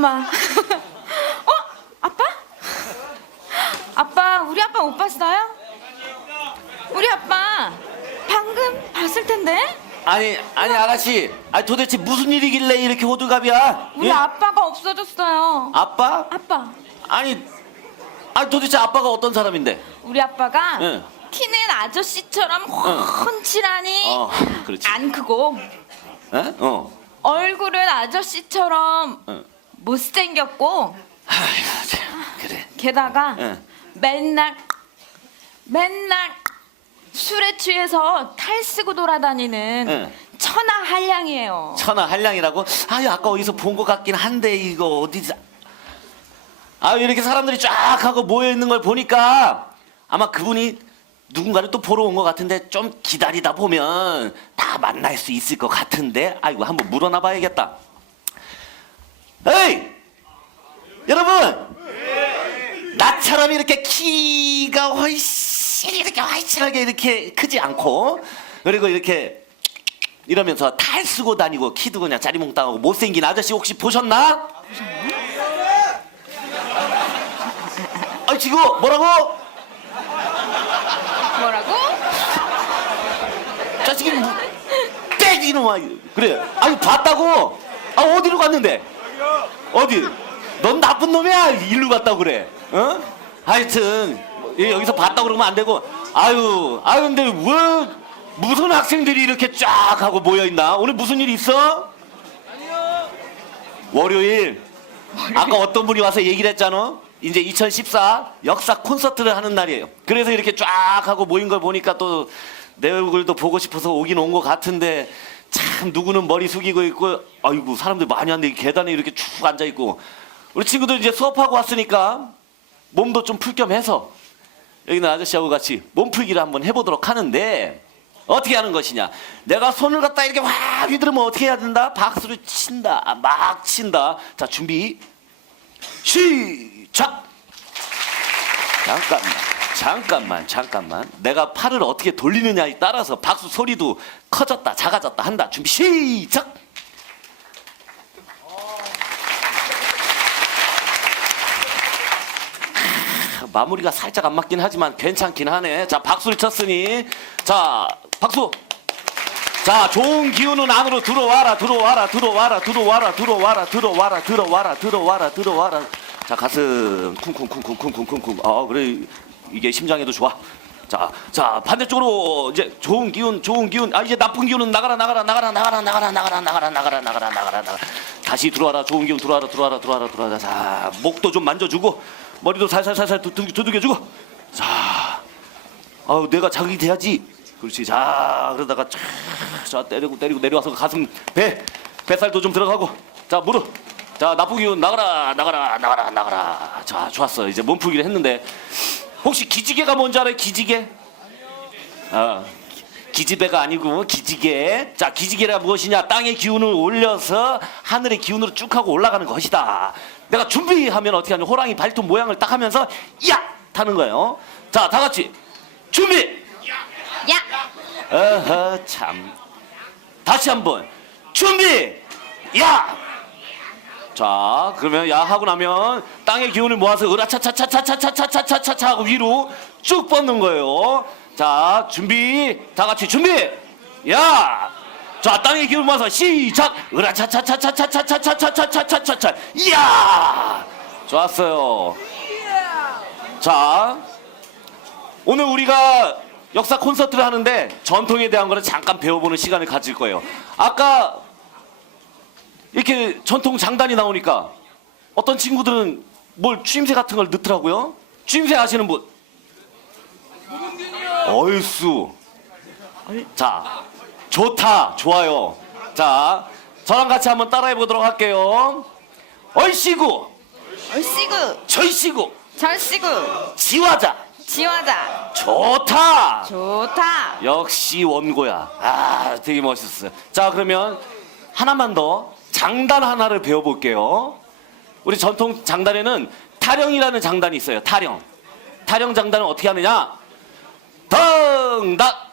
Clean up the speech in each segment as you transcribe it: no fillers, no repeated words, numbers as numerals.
엄마. 아빠? 아빠, 우리 아빠 못 봤어요? 우리 아빠 방금 봤을 텐데? 아니 아가씨, 아니 도대체 무슨 일이길래 이렇게 호들갑이야? 우리 예? 아빠가 없어졌어요. 아빠? 아빠. 아니 도대체 아빠가 어떤 사람인데? 우리 아빠가 응. 키는 아저씨처럼 훤칠하니 그렇지. 안 크고 에? 얼굴은 아저씨처럼 응. 못생겼고 아휴, 참, 그래. 게다가 응. 맨날 술에 취해서 탈 쓰고 돌아다니는 응. 천하 한량이에요. 천하 한량이라고? 아유, 아까 어디서 본 것 같긴 한데 이거 어디서? 이렇게 사람들이 쫙 하고 모여 있는 걸 보니까 아마 그분이 누군가를 또 보러 온 것 같은데 좀 기다리다 보면 다 만날 수 있을 것 같은데, 아이고 한번 물어나 봐야겠다. 에이, 여러분, 나처럼 이렇게 키가 훨씬 이렇게 활치하게 이렇게 크지 않고, 그리고 이렇게 이러면서 탈 쓰고 다니고 키도 그냥 짜리몽땅하고 못생긴 아저씨 혹시 보셨나? 지금 뭐라고? 뭐라고? 자식이 빽 이놈아. 그래. 봤다고? 어디로 갔는데? 어디? 넌 나쁜 놈이야. 일로 갔다고 그래. 어? 하여튼 여기서 봤다고 그러면 안 되고. 근데 왜 무슨 학생들이 이렇게 쫙 하고 모여 있나? 오늘 무슨 일 있어? 아니요. 월요일. 아까 어떤 분이 와서 얘기를 했잖아. 이제 2014 역사 콘서트를 하는 날이에요. 그래서 이렇게 쫙 하고 모인 걸 보니까 또 내 얼굴도 보고 싶어서 오긴 온 것 같은데, 참 누구는 머리 숙이고 있고, 아이고 사람들 많이 왔는데 계단에 이렇게 쭉 앉아 있고. 우리 친구들 이제 수업하고 왔으니까 몸도 좀 풀 겸 해서 여기는 아저씨하고 같이 몸풀기를 한번 해보도록 하는데, 어떻게 하는 것이냐? 내가 손을 갖다 이렇게 확 휘두르면 어떻게 해야 된다? 박수를 친다. 막 친다. 자, 준비 시작. 잠깐만. 내가 팔을 어떻게 돌리느냐에 따라서 박수 소리도 커졌다 작아졌다 한다. 준비 시작. 마무리가 살짝 안 맞긴 하지만 괜찮긴 하네. 자, 박수를 쳤으니, 자, 박수. 자, 좋은 기운은 안으로 들어와라. 자, 가슴 쿵쿵쿵쿵쿵쿵쿵쿵. 그래, 이게 심장에도 좋아. 자, 반대쪽으로 이제 좋은 기운. 이제 나쁜 기운은 나가라. 다시 들어와라. 좋은 기운 들어와라. 자, 목도 좀 만져주고 머리도 살살살살 두들겨주고. 자, 내가 자극이 돼야지. 그렇지. 자, 그러다가 자 때리고 내려와서 가슴, 뱃살도 좀 들어가고. 자, 무릎. 자, 나쁜 기운 나가라. 자, 좋았어. 이제 몸풀기를 했는데, 혹시 기지개가 뭔지 알아요? 기지개? 기지배가 아니고 기지개. 자, 기지개가 무엇이냐? 땅의 기운을 올려서 하늘의 기운으로 쭉 하고 올라가는 것이다. 내가 준비하면 어떻게 하냐? 호랑이 발톱 모양을 딱 하면서 야! 타는 거예요. 자, 다 같이 준비! 야! 참. 다시 한번 준비! 야! 자, 그러면 야 하고 나면 땅의 기운을 모아서 으라차차차차차차차차차 하고 위로 쭉 뻗는 거예요. 자, 준비. 다 같이 준비. 야! 자, 땅의 기운을 모아서 시작. 으라차차차차차차차차차차차차. 야! 좋았어요. 자, 오늘 우리가 역사 콘서트를 하는데 전통에 대한 거는 잠깐 배워보는 시간을 가질 거예요. 아까 이렇게 전통 장단이 나오니까 어떤 친구들은 뭘 추임새 같은 걸 넣더라고요. 추임새 아시는 분? 얼쑤. 자, 좋다. 좋아요. 자, 저랑 같이 한번 따라해 보도록 할게요. 얼씨구, 절씨구, 지화자. 좋다. 역시 원고야. 되게 멋있었어요. 자, 그러면 하나만 더 장단 하나를 배워볼게요. 우리 전통 장단에는 타령이라는 장단이 있어요. 타령 장단은 어떻게 하느냐? 덩닥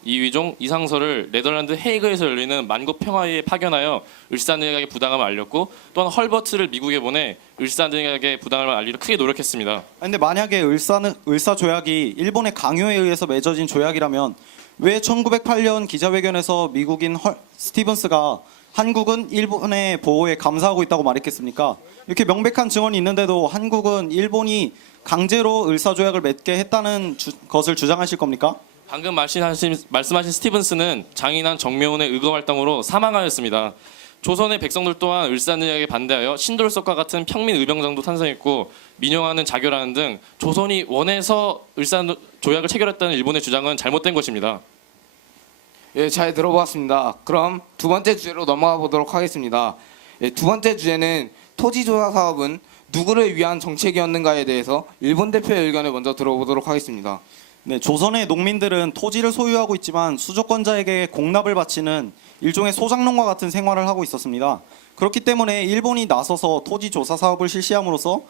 이휘종, 이상서를 네덜란드 헤이그에서 열리는 만국 평화회의에 파견하여 을사늑약의 부당함을 알렸고, 또한 헐버트를 미국에 보내 을사늑약의 부당함을 알리려 크게 노력했습니다. 근데 만약에 을사 조약이 일본의 강요에 의해서 맺어진 조약이라면 왜 1908년 기자회견에서 미국인 스티븐스가 한국은 일본의 보호에 감사하고 있다고 말했겠습니까? 이렇게 명백한 증언이 있는데도 한국은 일본이 강제로 을사 조약을 맺게 했다는 것을 주장하실 겁니까? 방금 말씀하신 스티븐스는 장인한 정묘훈의 의거 활동으로 사망하였습니다. 조선의 백성들 또한 을사늑약에 반대하여 신돌석과 같은 평민 의병장도 탄생했고, 민영화는 자결하는 등 조선이 원해서 을사 조약을 체결했다는 일본의 주장은 잘못된 것입니다. 예, 잘 들어보았습니다. 그럼 두 번째 주제로 넘어가 보도록 하겠습니다. 예, 두 번째 주제는 토지조사 사업은 누구를 위한 정책이었는가에 대해서 일본 대표의 의견을 먼저 들어보도록 하겠습니다. 네, 조선의 농민들은 토지를 소유하고 있지만 수조권자에게 공납을 바치는 일종의 소장농과 같은 생활을 하고 있었습니다. 그렇기 때문에 일본이 나서서 토지 조사 사업을 실시함으로써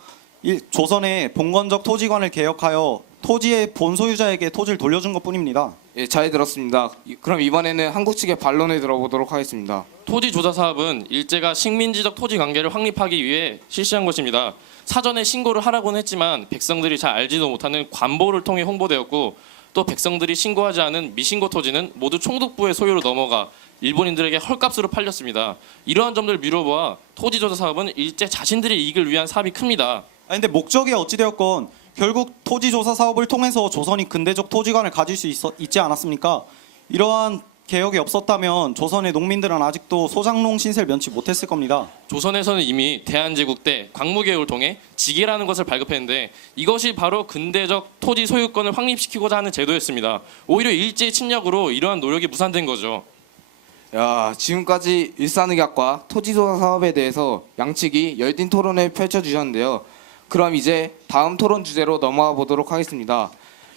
조선의 봉건적 토지관을 개혁하여 토지의 본소유자에게 토지를 돌려준 것뿐입니다. 예, 잘 들었습니다. 그럼 이번에는 한국 측의 반론을 들어보도록 하겠습니다. 토지 조사 사업은 일제가 식민지적 토지 관계를 확립하기 위해 실시한 것입니다. 사전에 신고를 하라고는 했지만 백성들이 잘 알지도 못하는 관보를 통해 홍보되었고, 또 백성들이 신고하지 않은 미신고 토지는 모두 총독부의 소유로 넘어가 일본인들에게 헐값으로 팔렸습니다. 이러한 점들을 미뤄보아 토지 조사 사업은 일제 자신들의 이익을 위한 사업이 큽니다. 근데 목적이 어찌되었건 결국 토지 조사 사업을 통해서 조선이 근대적 토지관을 가질 수 있지 않았습니까? 이러한 개혁이 없었다면 조선의 농민들은 아직도 소장농 신세를 면치 못했을 겁니다. 조선에서는 이미 대한제국 때 광무개혁을 통해 지계라는 것을 발급했는데, 이것이 바로 근대적 토지 소유권을 확립시키고자 하는 제도였습니다. 오히려 일제의 침략으로 이러한 노력이 무산된 거죠. 야, 지금까지 일사늑약과 토지조사 사업에 대해서 양측이 열띤 토론을 펼쳐주셨는데요. 그럼 이제 다음 토론 주제로 넘어가 보도록 하겠습니다.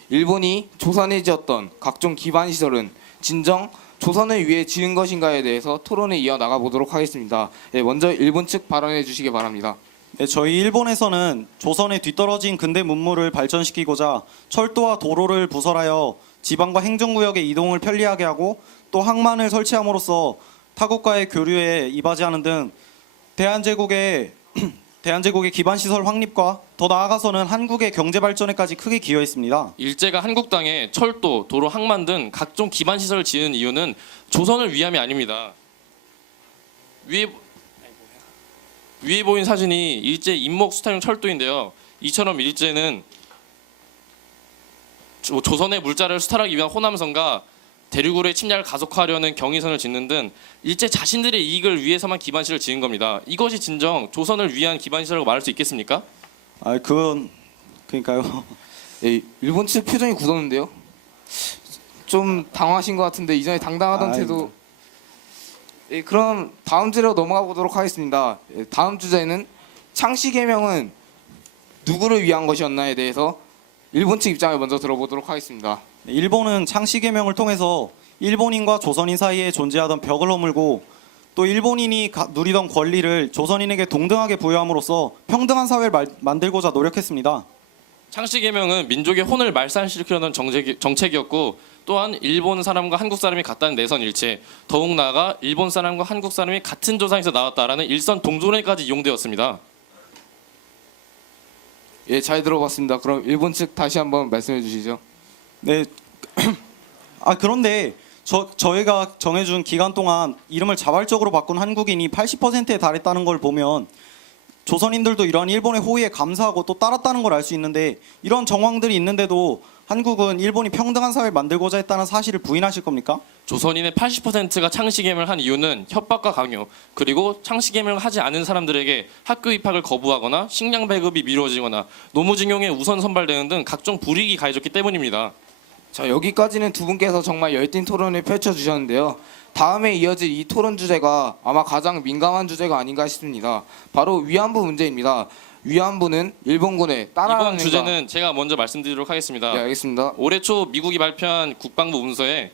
일본이 조선에 지었던 각종 기반시설은 진정 조선을 위해 지은 것인가에 대해서 토론을 이어나가 보도록 하겠습니다. 네, 먼저 일본 측 발언해 주시기 바랍니다. 네, 저희 일본에서는 조선의 뒤떨어진 근대 문물을 발전시키고자 철도와 도로를 부설하여 지방과 행정구역의 이동을 편리하게 하고, 또 항만을 설치함으로써 타국과의 교류에 이바지하는 등 대한제국의 기반시설 확립과 더 나아가서는 한국의 경제 발전에까지 크게 기여했습니다. 일제가 한국 땅에 철도, 도로, 항만 등 각종 기반 시설을 지은 이유는 조선을 위함이 아닙니다. 위에 보인 사진이 일제 임목 수탈용 철도인데요. 이처럼 일제는 조선의 물자를 수탈하기 위한 호남선과 대륙으로의 침략을 가속화하려는 경의선을 짓는 등 일제 자신들의 이익을 위해서만 기반시설을 지은 겁니다. 이것이 진정 조선을 위한 기반시설이라고 말할 수 있겠습니까? 그러니까요. 예, 일본 측 표정이 굳었는데요. 좀 당황하신 것 같은데 이전에 당당하던 태도. 예, 그럼 다음 주제로 넘어가 보도록 하겠습니다. 예, 다음 주제는 창씨 개명은 누구를 위한 것이었나에 대해서 일본 측 입장을 먼저 들어보도록 하겠습니다. 일본은 창씨 개명을 통해서 일본인과 조선인 사이에 존재하던 벽을 허물고, 또 일본인이 누리던 권리를 조선인에게 동등하게 부여함으로써 평등한 사회를 만들고자 노력했습니다. 창씨 개명은 민족의 혼을 말살시키려는 정책이었고, 또한 일본 사람과 한국 사람이 같다는 내선 일체, 더욱 나아가 일본 사람과 한국 사람이 같은 조상에서 나왔다라는 일선 동조론까지 이용되었습니다. 예, 잘 들어봤습니다. 그럼 일본 측 다시 한번 말씀해 주시죠. 네. 그런데 저희가 정해준 기간 동안 이름을 자발적으로 바꾼 한국인이 80%에 달했다는 걸 보면 조선인들도 이러한 일본의 호의에 감사하고 또 따랐다는 걸 알 수 있는데, 이런 정황들이 있는데도 한국은 일본이 평등한 사회를 만들고자 했다는 사실을 부인하실 겁니까? 조선인의 80%가 창씨 개명을 한 이유는 협박과 강요, 그리고 창씨 개명을 하지 않은 사람들에게 학교 입학을 거부하거나 식량 배급이 미뤄지거나 노무징용에 우선 선발되는 등 각종 불이익이 가해졌기 때문입니다. 자, 여기까지는 두 분께서 정말 열띤 토론을 펼쳐주셨는데요. 다음에 이어질 이 토론 주제가 아마 가장 민감한 주제가 아닌가 싶습니다. 바로 위안부 문제입니다. 위안부는 일본군에 따라하는 이번 주제는 제가 먼저 말씀드리도록 하겠습니다. 네, 알겠습니다. 올해 초 미국이 발표한 국방부 문서에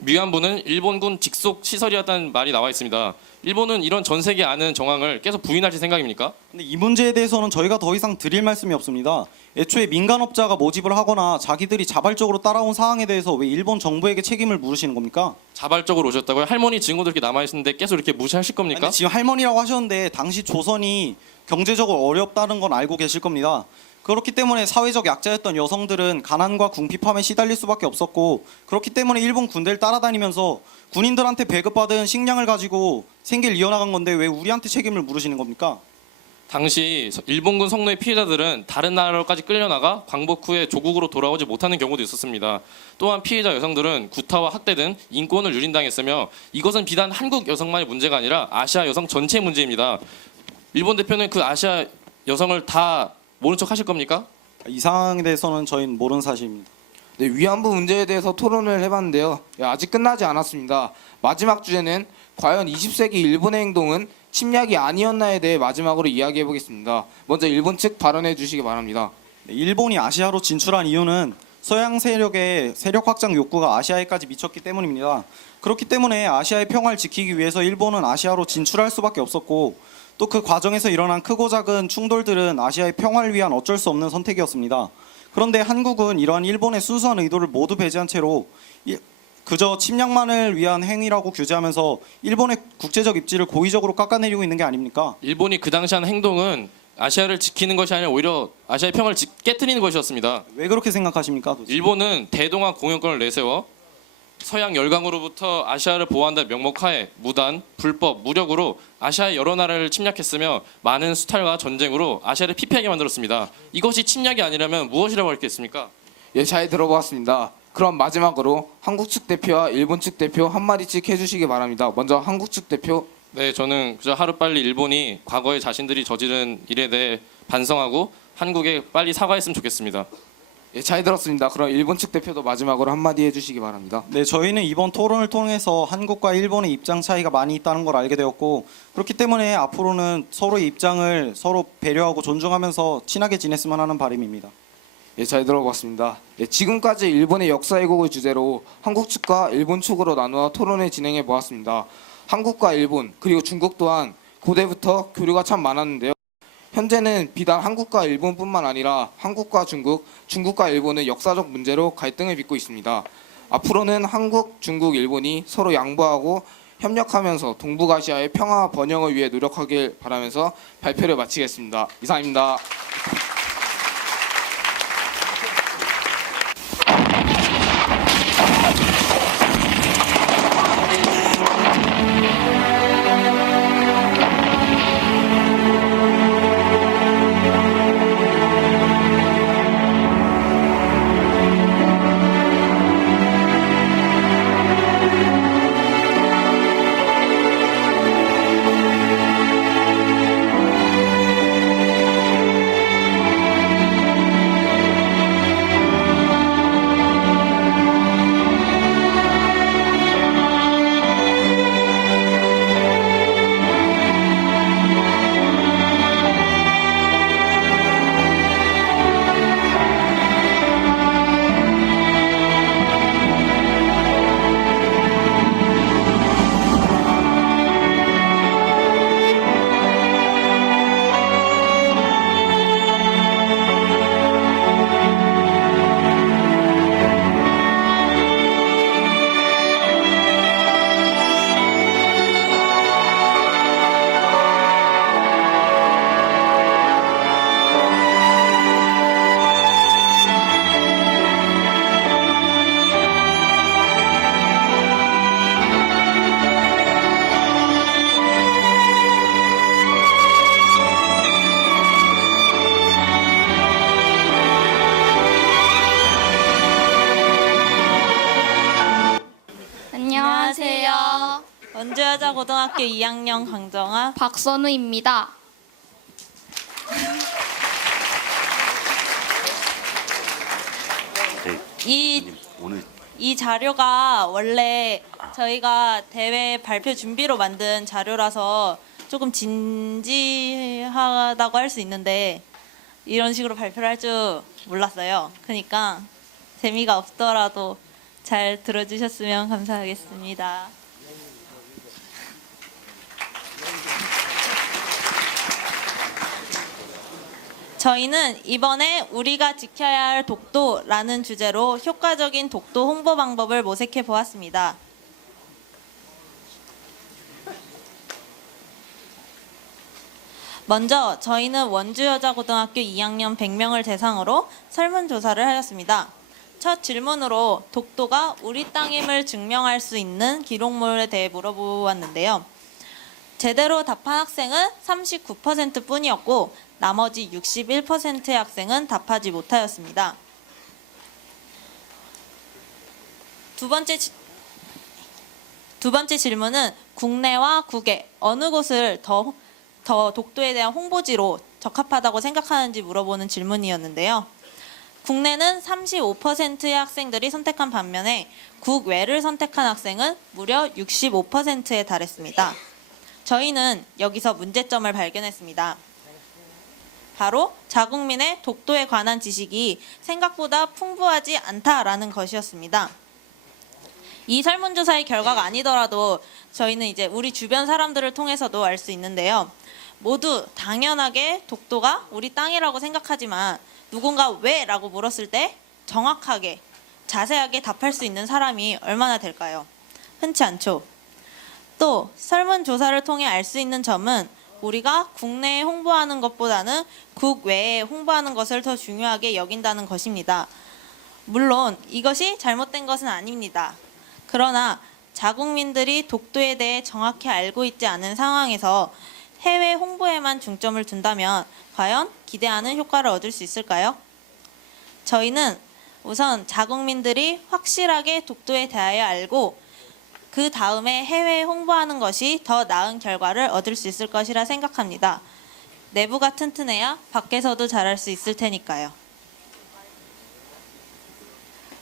위안부는 일본군 직속 시설이었다는 말이 나와 있습니다. 일본은 이런 전 세계 아는 정황을 계속 부인하실 생각입니까? 근데 이 문제에 대해서는 저희가 더 이상 드릴 말씀이 없습니다. 애초에 민간업자가 모집을 하거나 자기들이 자발적으로 따라온 사항에 대해서 왜 일본 정부에게 책임을 물으시는 겁니까? 자발적으로 오셨다고요? 할머니 증언도 이렇게 남아 있는데 계속 이렇게 무시하실 겁니까? 아니, 지금 할머니라고 하셨는데 당시 조선이 경제적으로 어렵다는 건 알고 계실 겁니다. 그렇기 때문에 사회적 약자였던 여성들은 가난과 궁핍함에 시달릴 수밖에 없었고, 그렇기 때문에 일본 군대를 따라다니면서 군인들한테 배급받은 식량을 가지고 생계를 이어나간 건데 왜 우리한테 책임을 물으시는 겁니까? 당시 일본군 성노예 피해자들은 다른 나라로까지 끌려나가 광복 후에 조국으로 돌아오지 못하는 경우도 있었습니다. 또한 피해자 여성들은 구타와 학대 등 인권을 유린당했으며 이것은 비단 한국 여성만의 문제가 아니라 아시아 여성 전체의 문제입니다. 일본 대표는 그 아시아 여성을 다 모른 척 하실 겁니까? 이 상황에 대해서는 저희는 모르는 사실입니다. 네, 위안부 문제에 대해서 토론을 해봤는데요. 아직 끝나지 않았습니다. 마지막 주제는 과연 20세기 일본의 행동은 침략이 아니었나에 대해 마지막으로 이야기해 보겠습니다. 먼저 일본 측 발언해 주시기 바랍니다. 네, 일본이 아시아로 진출한 이유는 서양 세력의 세력 확장 욕구가 아시아에까지 미쳤기 때문입니다. 그렇기 때문에 아시아의 평화를 지키기 위해서 일본은 아시아로 진출할 수밖에 없었고, 또 그 과정에서 일어난 크고 작은 충돌들은 아시아의 평화를 위한 어쩔 수 없는 선택이었습니다. 그런데 한국은 이러한 일본의 순수한 의도를 모두 배제한 채로 그저 침략만을 위한 행위라고 규제하면서 일본의 국제적 입지를 고의적으로 깎아내리고 있는 게 아닙니까? 일본이 그 당시 한 행동은 아시아를 지키는 것이 아니라 오히려 아시아의 평화를 깨트리는 것이었습니다. 왜 그렇게 생각하십니까? 도대체? 일본은 대동아 공영권을 내세워 서양 열강으로부터 아시아를 보호한다는 명목하에 무단, 불법, 무력으로 아시아의 여러 나라를 침략했으며 많은 수탈과 전쟁으로 아시아를 피폐하게 만들었습니다. 이것이 침략이 아니라면 무엇이라고 할겠습니까? 예, 잘 들어보았습니다. 그럼 마지막으로 한국 측 대표와 일본 측 대표 한마디씩 해주시기 바랍니다. 먼저 한국 측 대표. 네, 저는 그저 하루빨리 일본이 과거에 자신들이 저지른 일에 대해 반성하고 한국에 빨리 사과했으면 좋겠습니다. 예, 잘 들었습니다. 그럼 일본 측 대표도 마지막으로 한마디 해주시기 바랍니다. 네, 저희는 이번 토론을 통해서 한국과 일본의 입장 차이가 많이 있다는 걸 알게 되었고, 그렇기 때문에 앞으로는 서로의 입장을 서로 배려하고 존중하면서 친하게 지냈으면 하는 바람입니다. 예, 잘 들어봤습니다. 예, 지금까지 일본의 역사 왜곡을 주제로 한국 측과 일본 측으로 나누어 토론을 진행해 보았습니다. 한국과 일본 그리고 중국 또한 고대부터 교류가 참 많았는데요. 현재는 비단 한국과 일본뿐만 아니라 한국과 중국, 중국과 일본은 역사적 문제로 갈등을 빚고 있습니다. 앞으로는 한국, 중국, 일본이 서로 양보하고 협력하면서 동북아시아의 평화와 번영을 위해 노력하길 바라면서 발표를 마치겠습니다. 이상입니다. 안녕하세요. 원주여자고등학교 2학년 강정아. 박선우입니다. 오늘 이 자료가 원래 저희가 대회 발표 준비로 만든 자료라서 조금 진지하다고 할 수 있는데 이런 식으로 발표를 할 줄 몰랐어요. 그러니까 재미가 없더라도 잘 들어주셨으면 감사하겠습니다. 저희는 이번에 우리가 지켜야 할 독도라는 주제로 효과적인 독도 홍보 방법을 모색해 보았습니다. 먼저 저희는 원주여자고등학교 2학년 100명을 대상으로 설문조사를 하였습니다. 첫 질문으로 독도가 우리 땅임을 증명할 수 있는 기록물에 대해 물어보았는데요. 제대로 답한 학생은 39% 뿐이었고 나머지 61%의 학생은 답하지 못하였습니다. 두 번째 질문은 국내와 국외 어느 곳을 더 독도에 대한 홍보지로 적합하다고 생각하는지 물어보는 질문이었는데요. 국내는 35%의 학생들이 선택한 반면에 국외를 선택한 학생은 무려 65%에 달했습니다. 저희는 여기서 문제점을 발견했습니다. 바로 자국민의 독도에 관한 지식이 생각보다 풍부하지 않다라는 것이었습니다. 이 설문조사의 결과가 아니더라도 저희는 이제 우리 주변 사람들을 통해서도 알 수 있는데요. 모두 당연하게 독도가 우리 땅이라고 생각하지만 누군가 왜? 라고 물었을 때 정확하게 자세하게 답할 수 있는 사람이 얼마나 될까요? 흔치 않죠. 또 설문조사를 통해 알 수 있는 점은 우리가 국내에 홍보하는 것보다는 국외에 홍보하는 것을 더 중요하게 여긴다는 것입니다. 물론 이것이 잘못된 것은 아닙니다. 그러나 자국민들이 독도에 대해 정확히 알고 있지 않은 상황에서 해외 홍보에만 중점을 둔다면 과연 기대하는 효과를 얻을 수 있을까요? 저희는 우선 자국민들이 확실하게 독도에 대하여 알고 그 다음에 해외에 홍보하는 것이 더 나은 결과를 얻을 수 있을 것이라 생각합니다. 내부가 튼튼해야 밖에서도 잘할 수 있을 테니까요.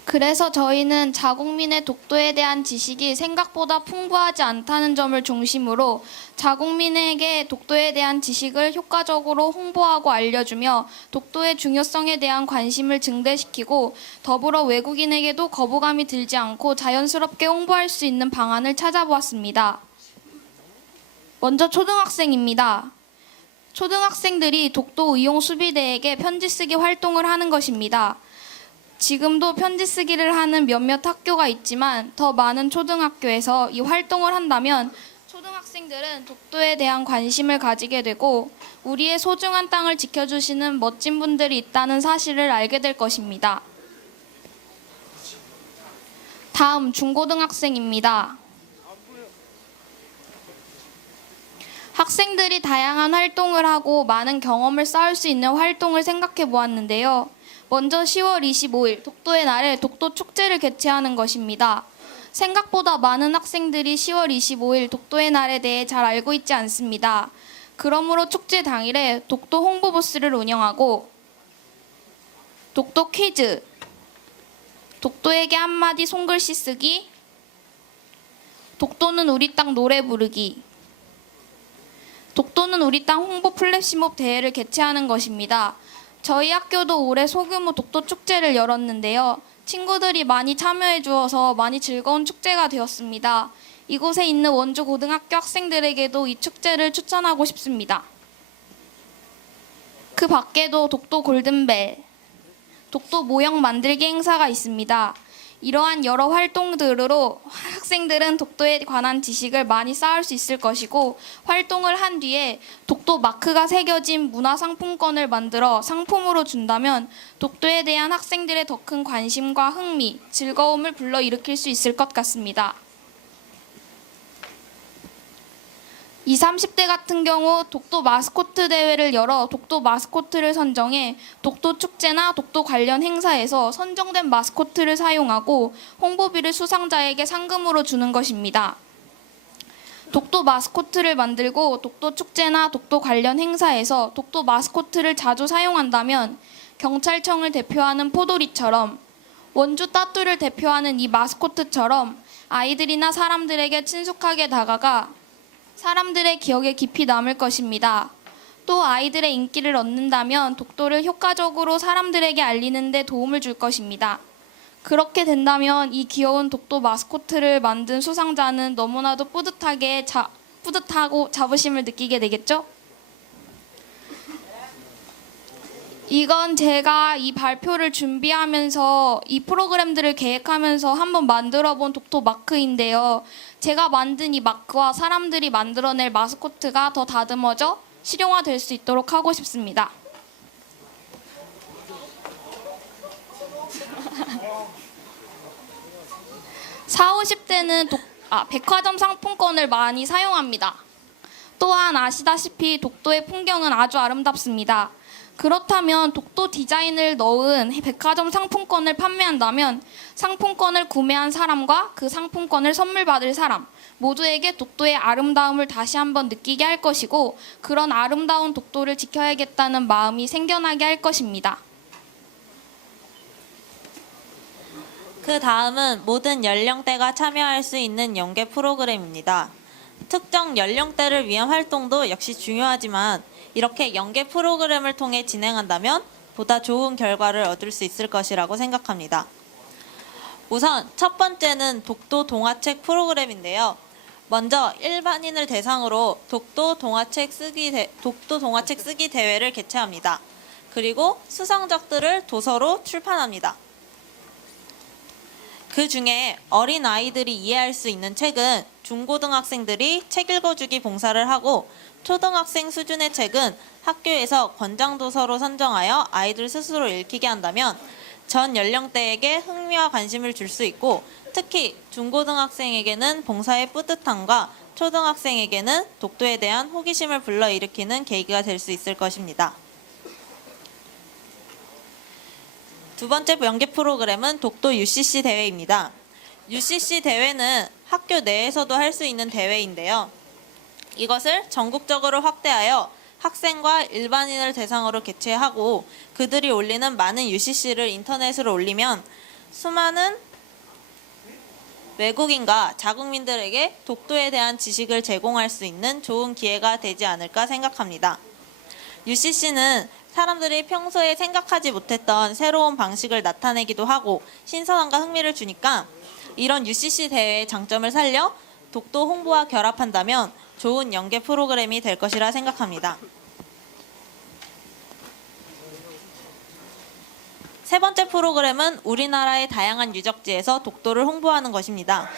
그래서 저희는 자국민의 독도에 대한 지식이 생각보다 풍부하지 않다는 점을 중심으로 자국민에게 독도에 대한 지식을 효과적으로 홍보하고 알려주며 독도의 중요성에 대한 관심을 증대시키고 더불어 외국인에게도 거부감이 들지 않고 자연스럽게 홍보할 수 있는 방안을 찾아보았습니다. 먼저 초등학생입니다. 초등학생들이 독도 의용 수비대에게 편지 쓰기 활동을 하는 것입니다. 지금도 편지 쓰기를 하는 몇몇 학교가 있지만 더 많은 초등학교에서 이 활동을 한다면 초등학생들은 독도에 대한 관심을 가지게 되고 우리의 소중한 땅을 지켜주시는 멋진 분들이 있다는 사실을 알게 될 것입니다. 다음 중고등학생입니다. 학생들이 다양한 활동을 하고 많은 경험을 쌓을 수 있는 활동을 생각해 보았는데요. 먼저 10월 25일 독도의 날에 독도 축제를 개최하는 것입니다. 생각보다 많은 학생들이 10월 25일 독도의 날에 대해 잘 알고 있지 않습니다. 그러므로 축제 당일에 독도 홍보 부스를 운영하고 독도 퀴즈, 독도에게 한마디 손글씨 쓰기, 독도는 우리 땅 노래 부르기, 독도는 우리 땅 홍보 플래시몹 대회를 개최하는 것입니다. 저희 학교도 올해 소규모 독도 축제를 열었는데요. 친구들이 많이 참여해 주어서 많이 즐거운 축제가 되었습니다. 이곳에 있는 원주 고등학교 학생들에게도 이 축제를 추천하고 싶습니다. 그 밖에도 독도 골든벨, 독도 모형 만들기 행사가 있습니다. 이러한 여러 활동들로 학생들은 독도에 관한 지식을 많이 쌓을 수 있을 것이고 활동을 한 뒤에 독도 마크가 새겨진 문화상품권을 만들어 상품으로 준다면 독도에 대한 학생들의 더 큰 관심과 흥미, 즐거움을 불러일으킬 수 있을 것 같습니다. 20, 30대 같은 경우 독도 마스코트 대회를 열어 독도 마스코트를 선정해 독도 축제나 독도 관련 행사에서 선정된 마스코트를 사용하고 홍보비를 수상자에게 상금으로 주는 것입니다. 독도 마스코트를 만들고 독도 축제나 독도 관련 행사에서 독도 마스코트를 자주 사용한다면 경찰청을 대표하는 포도리처럼 원주 따뚜를 대표하는 이 마스코트처럼 아이들이나 사람들에게 친숙하게 다가가 사람들의 기억에 깊이 남을 것입니다. 또 아이들의 인기를 얻는다면 독도를 효과적으로 사람들에게 알리는 데 도움을 줄 것입니다. 그렇게 된다면 이 귀여운 독도 마스코트를 만든 수상자는 너무나도 뿌듯하고 자부심을 느끼게 되겠죠? 이건 제가 이 발표를 준비하면서 이 프로그램들을 계획하면서 한번 만들어 본 독도 마크인데요. 제가 만든 이 마크와 사람들이 만들어낼 마스코트가 더 다듬어져 실용화될 수 있도록 하고 싶습니다. (40, 50대는) 백화점 상품권을 많이 사용합니다. 또한 아시다시피 독도의 풍경은 아주 아름답습니다. 그렇다면 독도 디자인을 넣은 백화점 상품권을 판매한다면 상품권을 구매한 사람과 그 상품권을 선물 받을 사람 모두에게 독도의 아름다움을 다시 한번 느끼게 할 것이고, 그런 아름다운 독도를 지켜야겠다는 마음이 생겨나게 할 것입니다. 그 다음은 모든 연령대가 참여할 수 있는 연계 프로그램입니다. 특정 연령대를 위한 활동도 역시 중요하지만 이렇게 연계 프로그램을 통해 진행한다면 보다 좋은 결과를 얻을 수 있을 것이라고 생각합니다. 우선 첫 번째는 독도 동화책 프로그램인데요. 먼저 일반인을 대상으로 독도 동화책 쓰기 대회를 개최합니다. 그리고 수상작들을 도서로 출판합니다. 그 중에 어린 아이들이 이해할 수 있는 책은 중고등학생들이 책 읽어주기 봉사를 하고, 초등학생 수준의 책은 학교에서 권장도서로 선정하여 아이들 스스로 읽히게 한다면 전 연령대에게 흥미와 관심을 줄 수 있고, 특히 중고등학생에게는 봉사의 뿌듯함과 초등학생에게는 독도에 대한 호기심을 불러일으키는 계기가 될 수 있을 것입니다. 두 번째 연계 프로그램은 독도 UCC 대회입니다. UCC 대회는 학교 내에서도 할 수 있는 대회인데요. 이것을 전국적으로 확대하여 학생과 일반인을 대상으로 개최하고, 그들이 올리는 많은 UCC를 인터넷으로 올리면 수많은 외국인과 자국민들에게 독도에 대한 지식을 제공할 수 있는 좋은 기회가 되지 않을까 생각합니다. UCC는 사람들이 평소에 생각하지 못했던 새로운 방식을 나타내기도 하고 신선함과 흥미를 주니까, 이런 UCC 대회의 장점을 살려 독도 홍보와 결합한다면 좋은 연계 프로그램이 될 것이라 생각합니다. 세 번째 프로그램은 우리나라의 다양한 유적지에서 독도를 홍보하는 것입니다.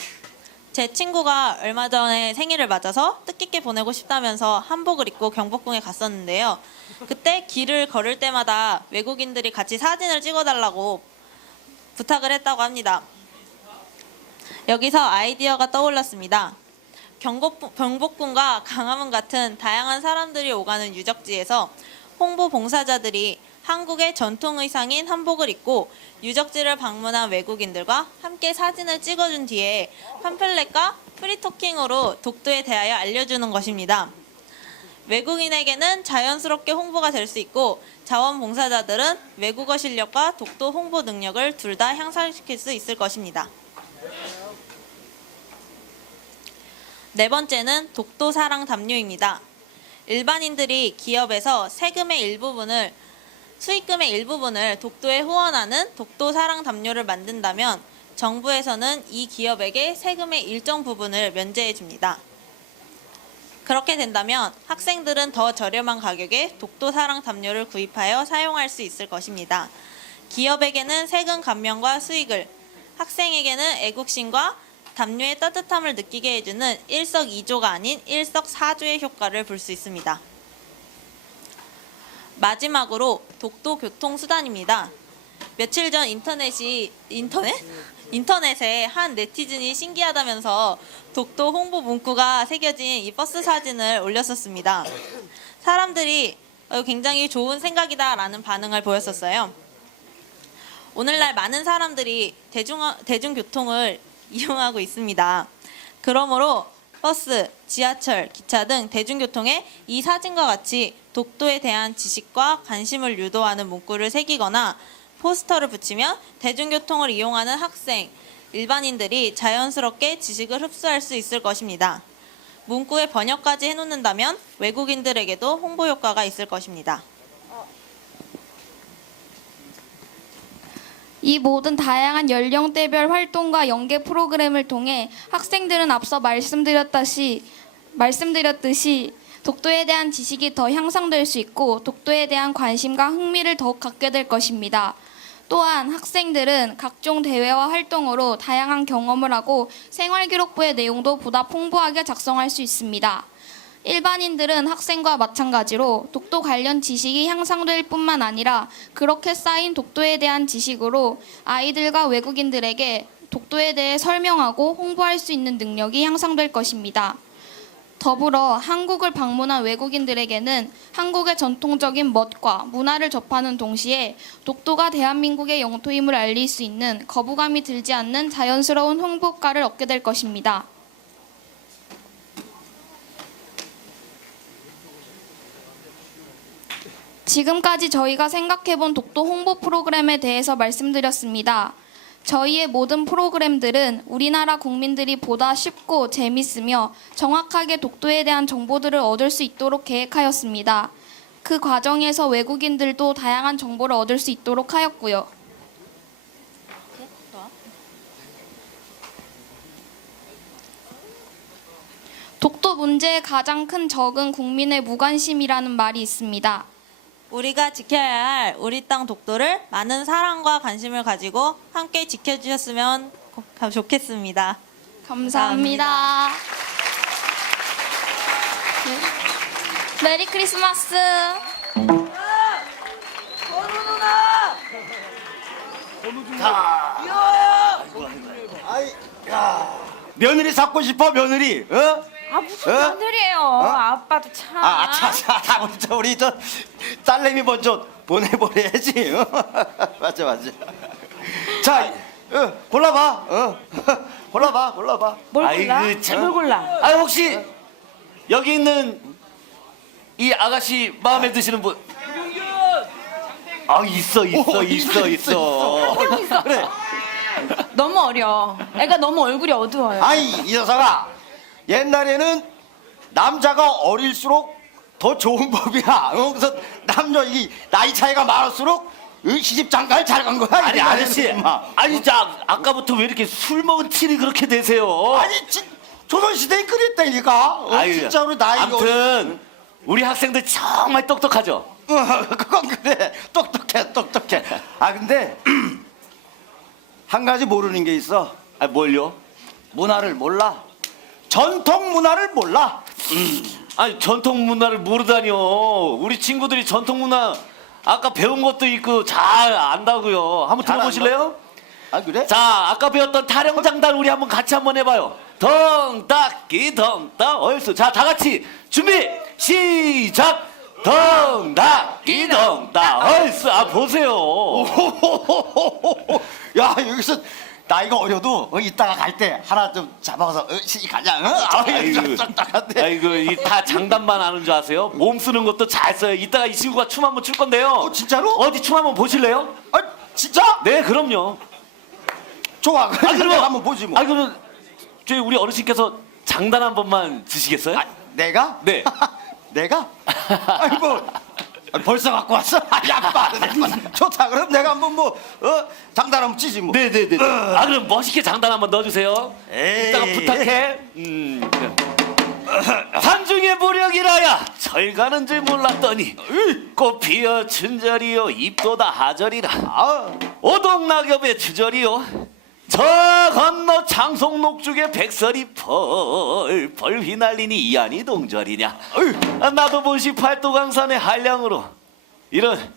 제 친구가 얼마 전에 생일을 맞아서 뜻깊게 보내고 싶다면서 한복을 입고 경복궁에 갔었는데요. 그때 길을 걸을 때마다 외국인들이 같이 사진을 찍어달라고 부탁을 했다고 합니다. 여기서 아이디어가 떠올랐습니다. 경복궁과 강화문 같은 다양한 사람들이 오가는 유적지에서 홍보 봉사자들이 한국의 전통 의상인 한복을 입고 유적지를 방문한 외국인들과 함께 사진을 찍어준 뒤에 팜플렛과 프리토킹으로 독도에 대하여 알려주는 것입니다. 외국인에게는 자연스럽게 홍보가 될 수 있고, 자원봉사자들은 외국어 실력과 독도 홍보 능력을 둘 다 향상시킬 수 있을 것입니다. 네 번째는 독도 사랑 담요입니다. 일반인들이 기업에서 수익금의 일부분을 독도에 후원하는 독도 사랑 담요를 만든다면 정부에서는 이 기업에게 세금의 일정 부분을 면제해 줍니다. 그렇게 된다면 학생들은 더 저렴한 가격에 독도 사랑 담요를 구입하여 사용할 수 있을 것입니다. 기업에게는 세금 감면과 수익을, 학생에게는 애국심과 담요의 따뜻함을 느끼게 해주는 일석이조가 아닌 일석사조의 효과를 볼 수 있습니다. 마지막으로 독도 교통수단입니다. 며칠 전 인터넷에 한 네티즌이 신기하다면서 독도 홍보 문구가 새겨진 이 버스 사진을 올렸었습니다. 사람들이 굉장히 좋은 생각이다 라는 반응을 보였었어요. 오늘날 많은 사람들이 대중교통을 이용하고 있습니다. 그러므로 버스, 지하철, 기차 등 대중교통에 이 사진과 같이 독도에 대한 지식과 관심을 유도하는 문구를 새기거나 포스터를 붙이면 대중교통을 이용하는 학생, 일반인들이 자연스럽게 지식을 흡수할 수 있을 것입니다. 문구에 번역까지 해놓는다면 외국인들에게도 홍보 효과가 있을 것입니다. 이 모든 다양한 연령대별 활동과 연계 프로그램을 통해 학생들은 앞서 말씀드렸듯이 독도에 대한 지식이 더 향상될 수 있고 독도에 대한 관심과 흥미를 더욱 갖게 될 것입니다. 또한 학생들은 각종 대회와 활동으로 다양한 경험을 하고 생활기록부의 내용도 보다 풍부하게 작성할 수 있습니다. 일반인들은 학생과 마찬가지로 독도 관련 지식이 향상될 뿐만 아니라 그렇게 쌓인 독도에 대한 지식으로 아이들과 외국인들에게 독도에 대해 설명하고 홍보할 수 있는 능력이 향상될 것입니다. 더불어 한국을 방문한 외국인들에게는 한국의 전통적인 멋과 문화를 접하는 동시에 독도가 대한민국의 영토임을 알릴 수 있는 거부감이 들지 않는 자연스러운 홍보효과를 얻게 될 것입니다. 지금까지 저희가 생각해본 독도 홍보 프로그램에 대해서 말씀드렸습니다. 저희의 모든 프로그램들은 우리나라 국민들이 보다 쉽고 재밌으며 정확하게 독도에 대한 정보들을 얻을 수 있도록 계획하였습니다. 그 과정에서 외국인들도 다양한 정보를 얻을 수 있도록 하였고요. 독도 문제의 가장 큰 적은 국민의 무관심이라는 말이 있습니다. 우리가 지켜야 할 우리 땅 독도를 많은 사랑과 관심을 가지고 함께 지켜주셨으면 좋겠습니다. 감사합니다. 네. 메리 크리스마스. 며느리 잡고 싶어 며느리. 어? 아 무슨 어? 며느리예요. 아빠도 참. 아차차 우리 저 딸내미 먼저 보내버려야지. 어? 맞아. 자, 골라봐. 골라봐. 뭘 골라? 아이고, 참. 뭘 골라? 아 혹시 여기 있는 이 아가씨 마음에 드시는 분? 아 있어. 그래. 너무 어려. 애가 너무 얼굴이 어두워요. 아이 이 녀석아, 옛날에는 남자가 어릴수록 더 좋은 법이야. 그래서 남녀 이 나이 차이가 많을수록 시집 장가를 잘 간 거야. 아니 옛날에는, 아저씨, 임마. 아니 자 아까부터 왜 이렇게 술 먹은 티를 그렇게 내세요? 아니 조선시대에 그랬다니까. 아유, 진짜로 나이 아무튼 우리 학생들 정말 똑똑하죠. 그건 그래. 똑똑해. 아 근데 한 가지 모르는 게 있어. 아 뭘요? 문화를 몰라. 전통 문화를 몰라. 아니 전통 문화를 모르다니요. 우리 친구들이 전통 문화 아까 배운 것도 있고 잘 안다고요. 한번 잘 들어보실래요? 아 그래? 자 아까 배웠던 타령장단 우리 한번 같이 한번 해봐요. 덩딱기 덩딱 얼쑤. 자 다같이 준비 시작. 덩딱기 덩딱 얼쑤. 아 보세요. 야 여기서 나이가 어려도 이따가 갈 때 하나 좀 잡아서 가자. 아이고, 딱딱한데. 아이고 이 다 장단만 아는 줄 아세요? 몸 쓰는 것도 잘 써요. 이따가 이 친구가 춤 한번 출 건데요. 진짜로? 어디 춤 한번 보실래요? 아 진짜? 네 그럼요. 좋아. 그럼 내가 한번 보지 뭐. 아 그러면 저희 우리 어르신께서 장단 한 번만 드시겠어요? 아, 내가? 네. 내가? 아니 뭐 벌써 갖고 왔어? 아니 아빠 좋다. 그럼 내가 한번 장단 한번 치지 뭐. 네네네. 아 그럼 멋있게 장단 한번 넣어주세요. 에이. 이따가 부탁해. 산중의 무력이라야 절가는 줄 몰랐더니 꽃 피어 춘절이요 잎도 다 하절이라 오동낙엽의 주절이요 저 건너 장송녹죽의 백설이 펄펄 휘날리니 이안이 동절이냐. 나도 본시 팔도강산의 한량으로 이런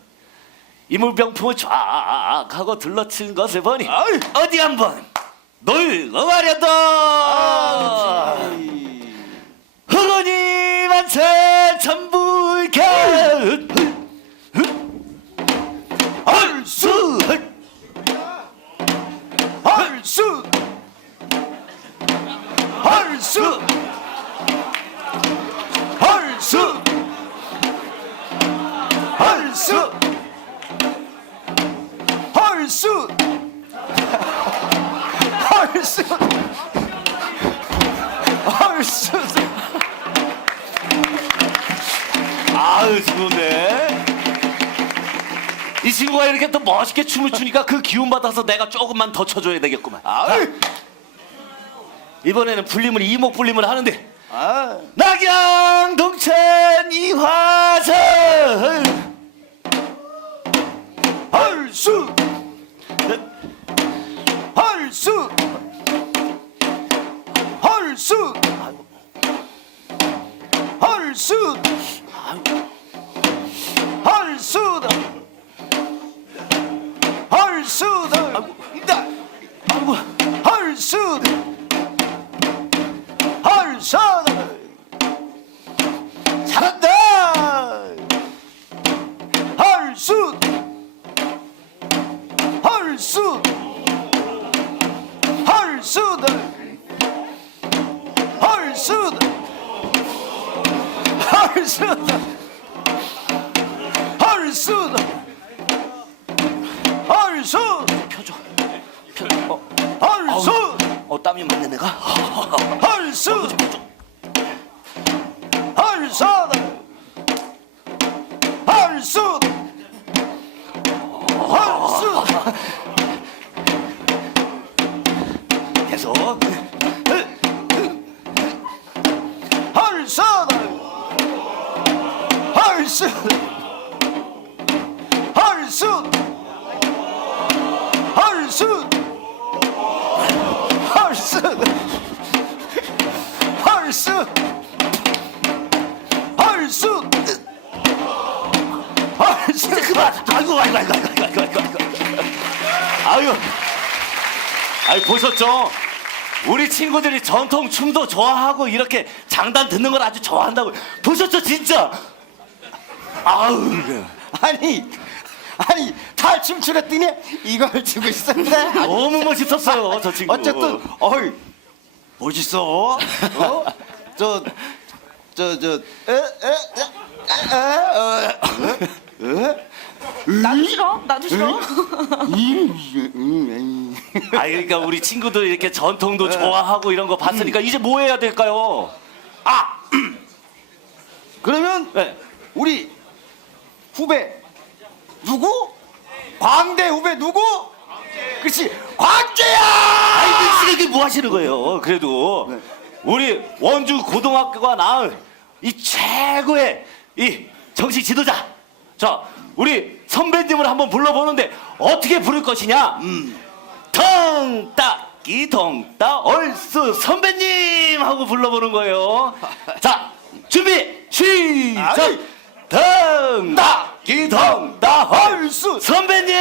이물병풍을 쫙 하고 둘러친 것을 보니 어디 한번 놀러 가려다. 흥은이 만세 전불개 얼쑤 헐수 헐수 헐수 헐수 헐수 헐수 헐수. 아유 좋네. 이 친구가 이렇게 또 멋있게 춤을 추니까 그 기운 받아서 내가 조금만 더 쳐줘야 되겠구만. 아이. 이번에는 불림을 이목 불림을 하는데 아. 낙양 동천 이화서 헐수 헐수 헐수 헐수 헐수다 헐수다 아이고 헐수다 헐수다 잘한다 헐수 헐수 헐수다 헐수다 헐수다 헐수다 헐수 펴줘. 헐수 땀이 많네 내가. 헐수 헐수다 헐수 헐수 계속. 헐수다 헐수 헐수 헐수 헐수 헐수 헐수 헐수 이제 그만. 아이고. 아유 보셨죠? 우리 친구들이 전통 춤도 좋아하고 이렇게 장단 듣는 걸 아주 좋아한다고. 보셨죠 진짜? 아우. 아니 다 춤추랬더니 이걸 추고 있었네. 너무 멋있었어요 저 친구. 어쨌든 어이 멋있어. 나도 싫어. 나도 싫어. 아 그러니까 우리 친구들 이렇게 전통도 좋아하고 이런 거 봤으니까 이제 뭐 해야 될까요? 그러면 네. 우리 후배 누구? 광대 후배 누구? 그렇지 광재야. 아이 이게 뭐 하시는 거예요? 그래도 우리 원주 고등학교가 낳은 이 최고의 이 정식 지도자. 자 우리 선배님을 한번 불러보는데 어떻게 부를 것이냐? 덩따끼 덩따 얼쑤 선배님 하고 불러보는 거예요. 자 준비 시작. 아이. 덩따끼 덩따 얼쑤 선배님.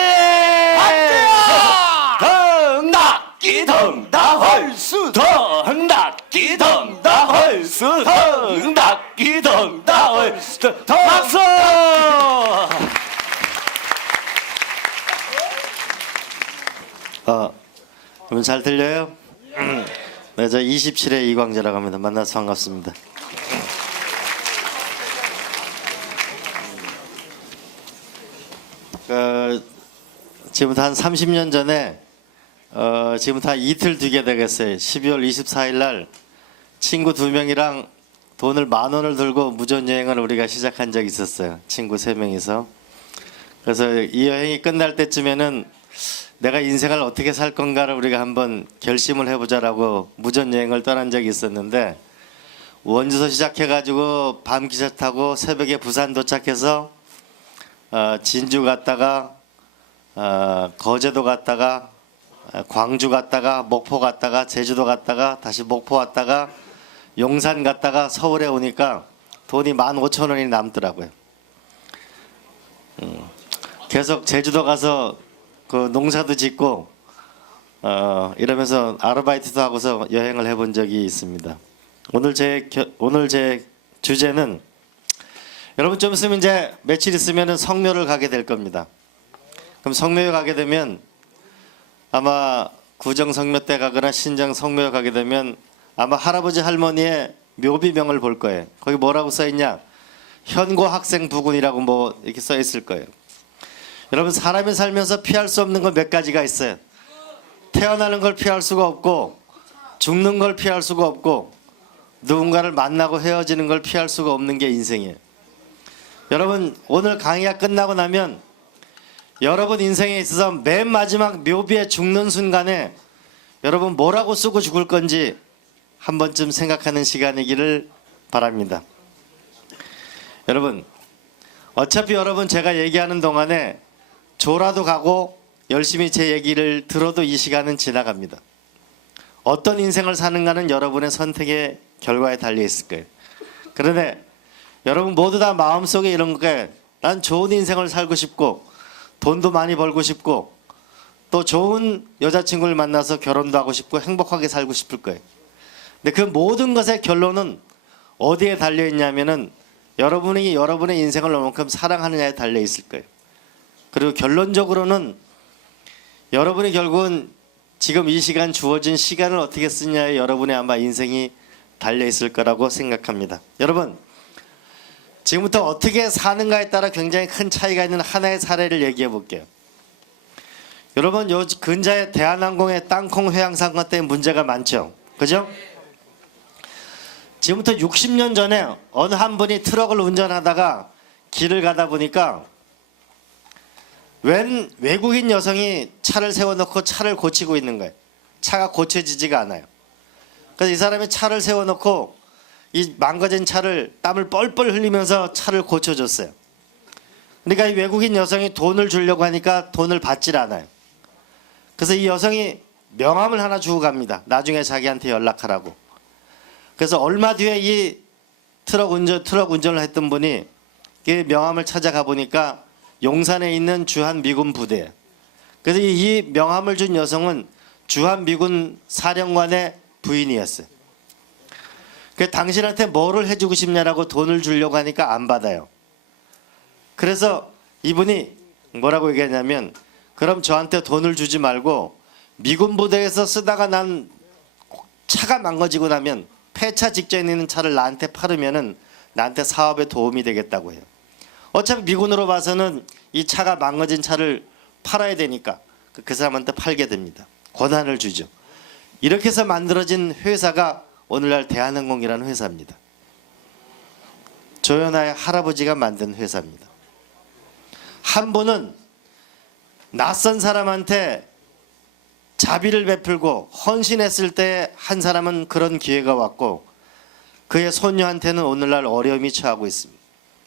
광재야. 덩따끼 덩따 얼쑤 덩따끼 덩따 얼쑤 덩따끼 덩따 얼쑤 박수. 여러분 잘 들려요? 네, 저 27회 이광재라고 합니다. 만나서 반갑습니다. 지금부터 한 30년 전에 지금부터 한 이틀 뒤게 되겠어요. 12월 24일 날 친구 2명이랑 돈을 10,000원을 들고 무전여행을 우리가 시작한 적이 있었어요. 친구 3명이서. 그래서 이 여행이 끝날 때쯤에는 내가 인생을 어떻게 살 건가를 우리가 한번 결심을 해보자라고 무전여행을 떠난 적이 있었는데 원주에서 시작해가지고 밤 기차 타고 새벽에 부산 도착해서 진주 갔다가 거제도 갔다가 광주 갔다가 목포 갔다가 제주도 갔다가 다시 목포 왔다가 용산 갔다가 서울에 오니까 돈이 15,000원이 남더라고요. 계속 제주도 가서 그 농사도 짓고 이러면서 아르바이트도 하고서 여행을 해본 적이 있습니다. 오늘 제 주제는 여러분 좀 있으면 이제 며칠 있으면은 성묘를 가게 될 겁니다. 그럼 성묘에 가게 되면 아마 구정 성묘 때 가거나 신정 성묘에 가게 되면 아마 할아버지 할머니의 묘비명을 볼 거예요. 거기 뭐라고 써 있냐? 현고 학생 부군이라고 뭐 이렇게 써 있을 거예요. 여러분 사람이 살면서 피할 수 없는 건 몇 가지가 있어요. 태어나는 걸 피할 수가 없고 죽는 걸 피할 수가 없고 누군가를 만나고 헤어지는 걸 피할 수가 없는 게 인생이에요. 여러분 오늘 강의가 끝나고 나면 여러분 인생에 있어서 맨 마지막 묘비에 죽는 순간에 여러분 뭐라고 쓰고 죽을 건지 한 번쯤 생각하는 시간이기를 바랍니다. 여러분 어차피 여러분 제가 얘기하는 동안에 조라도 가고 열심히 제 얘기를 들어도 이 시간은 지나갑니다. 어떤 인생을 사는가는 여러분의 선택의 결과에 달려 있을 거예요. 그런데 여러분 모두 다 마음속에 이런 게 난 좋은 인생을 살고 싶고 돈도 많이 벌고 싶고 또 좋은 여자친구를 만나서 결혼도 하고 싶고 행복하게 살고 싶을 거예요. 근데 그 모든 것의 결론은 어디에 달려 있냐면은 여러분이 여러분의 인생을 얼마큼 사랑하느냐에 달려 있을 거예요. 그리고 결론적으로는 여러분이 결국은 지금 이 시간 주어진 시간을 어떻게 쓰냐에 여러분의 아마 인생이 달려 있을 거라고 생각합니다. 여러분 지금부터 어떻게 사는가에 따라 굉장히 큰 차이가 있는 하나의 사례를 얘기해 볼게요. 여러분 요 근자에 대한항공의 땅콩 회항 사건 때문에 문제가 많죠. 그죠? 지금부터 60년 전에 어느 한 분이 트럭을 운전하다가 길을 가다 보니까 웬 외국인 여성이 차를 세워놓고 차를 고치고 있는 거예요. 차가 고쳐지지가 않아요. 그래서 이 사람이 차를 세워놓고 이 망가진 차를 땀을 뻘뻘 흘리면서 차를 고쳐줬어요. 그러니까 이 외국인 여성이 돈을 주려고 하니까 돈을 받질 않아요. 그래서 이 여성이 명함을 하나 주고 갑니다. 나중에 자기한테 연락하라고. 그래서 얼마 뒤에 이 트럭 운전을 했던 분이 그 명함을 찾아가 보니까 용산에 있는 주한 미군 부대예요. 그래서 이 명함을 준 여성은 주한 미군 사령관의 부인이었어요. 그 당신한테 뭐를 해주고 싶냐라고 돈을 주려고 하니까 안 받아요. 그래서 이분이 뭐라고 얘기하냐면 그럼 저한테 돈을 주지 말고 미군 부대에서 쓰다가 난 차가 망가지고 나면 폐차 직전에 있는 차를 나한테 팔으면은 나한테 사업에 도움이 되겠다고 해요. 어차피 미군으로 봐서는 이 차가 망가진 차를 팔아야 되니까 그 사람한테 팔게 됩니다. 권한을 주죠. 이렇게 해서 만들어진 회사가 오늘날 대한항공이라는 회사입니다. 조연아의 할아버지가 만든 회사입니다. 한 분은 낯선 사람한테 자비를 베풀고 헌신했을 때 한 사람은 그런 기회가 왔고 그의 손녀한테는 오늘날 어려움이 처하고 있습니다.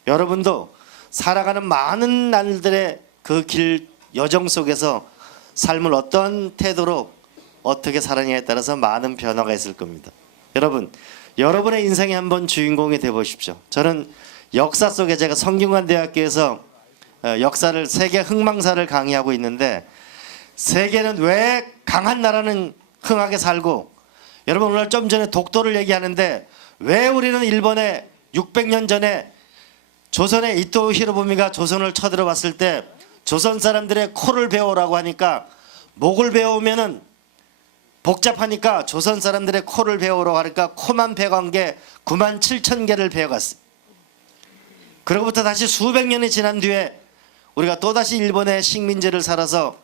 여러분도 살아가는 많은 날들의 그 길 여정 속에서 삶을 어떤 태도로 어떻게 살았냐에 따라서 많은 변화가 있을 겁니다. 여러분, 여러분의 인생에 한번 주인공이 되어 보십시오. 저는 역사 속에 제가 성균관대학교에서 역사를 세계 흥망사를 강의하고 있는데 세계는 왜 강한 나라는 흥하게 살고 여러분 오늘 좀 전에 독도를 얘기하는데 왜 우리는 일본에 600년 전에 조선의 이토 히로부미가 조선을 쳐들어왔을 때 조선 사람들의 코를 배우라고 하니까 목을 배우면은 복잡하니까 조선 사람들의 코를 배우라고 하니까 코만 배워간 게 9만 7천 개를 배워갔어요. 그로부터 다시 수백 년이 지난 뒤에 우리가 또다시 일본의 식민지를 살아서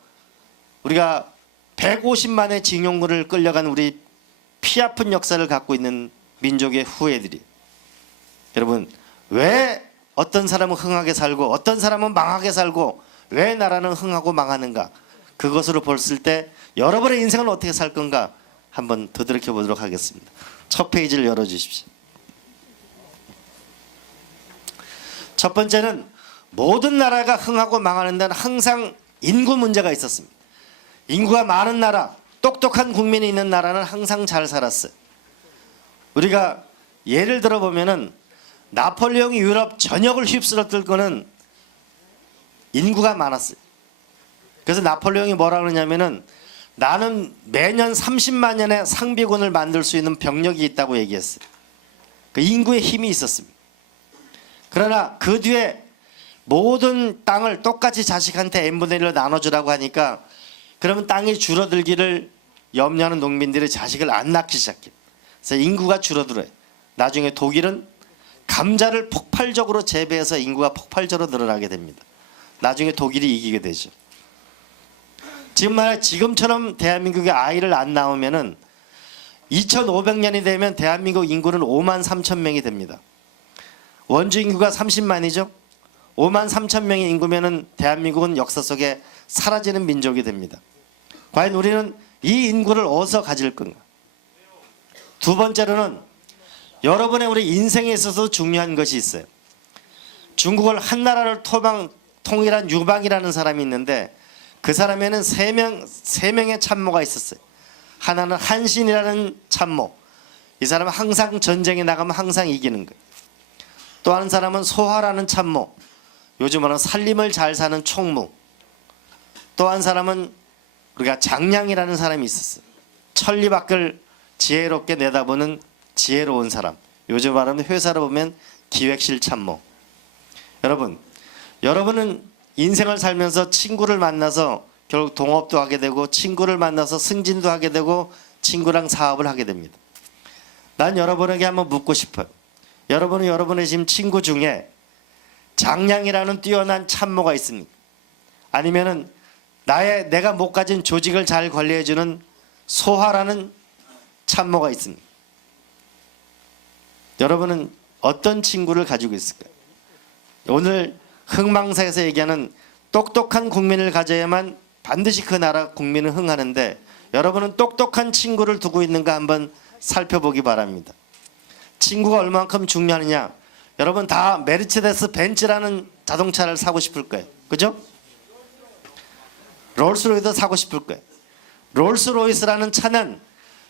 우리가 150만의 징용군을 끌려간 우리 피 아픈 역사를 갖고 있는 민족의 후예들이 여러분 왜 어떤 사람은 흥하게 살고 어떤 사람은 망하게 살고 왜 나라는 흥하고 망하는가 그것으로 봤을 때 여러분의 인생을 어떻게 살 건가 한번 되돌이켜 보도록 하겠습니다. 첫 페이지를 열어주십시오. 첫 번째는 모든 나라가 흥하고 망하는 데는 항상 인구 문제가 있었습니다. 인구가 많은 나라, 똑똑한 국민이 있는 나라는 항상 잘 살았어요. 우리가 예를 들어 보면은 나폴레옹이 유럽 전역을 휩쓸었을 거는 인구가 많았어요. 그래서 나폴레옹이 뭐라 그러냐면은 나는 매년 30만 년의 상비군을 만들 수 있는 병력이 있다고 얘기했어요. 그 인구의 힘이 있었습니다. 그러나 그 뒤에 모든 땅을 똑같이 자식한테 n분의 1로 나눠주라고 하니까 그러면 땅이 줄어들기를 염려하는 농민들이 자식을 안 낳기 시작해요. 그래서 인구가 줄어들어요. 나중에 독일은 감자를 폭발적으로 재배해서 인구가 폭발적으로 늘어나게 됩니다. 나중에 독일이 이기게 되죠. 지금처럼 대한민국에 아이를 안 낳으면은 2500년이 되면 대한민국 인구는 5만 3천 명이 됩니다. 원주 인구가 30만이죠. 5만 3천 명의 인구면은 대한민국은 역사 속에 사라지는 민족이 됩니다. 과연 우리는 이 인구를 어디서 가질 건가? 두 번째로는 여러분의 우리 인생에 있어서 중요한 것이 있어요. 중국을 한 나라를 통일한 유방이라는 사람이 있는데 그 사람에는 세 명의 참모가 있었어요. 하나는 한신이라는 참모. 이 사람은 항상 전쟁에 나가면 항상 이기는 거예요. 또 한 사람은 소하라는 참모. 요즘 말하는 살림을 잘 사는 총무. 또 한 사람은 우리가 장량이라는 사람이 있었어요. 천리 밖을 지혜롭게 내다보는 지혜로운 사람. 요즘 말하면 회사로 보면 기획실 참모. 여러분은 인생을 살면서 친구를 만나서 결국 동업도 하게 되고 친구를 만나서 승진도 하게 되고 친구랑 사업을 하게 됩니다. 난 여러분에게 한번 묻고 싶어요. 여러분은 여러분의 지금 친구 중에 장량이라는 뛰어난 참모가 있습니까? 아니면은 내가 못 가진 조직을 잘 관리해주는 소하라는 참모가 있습니까? 여러분은 어떤 친구를 가지고 있을까요? 오늘 흥망사에서 얘기하는 똑똑한 국민을 가져야만 반드시 그 나라 국민은 흥하는데 여러분은 똑똑한 친구를 두고 있는가 한번 살펴보기 바랍니다. 친구가 얼마만큼 중요하느냐? 여러분 다 메르체데스 벤츠라는 자동차를 사고 싶을 거예요. 그죠? 롤스로이스도 사고 싶을 거예요. 롤스로이스라는 차는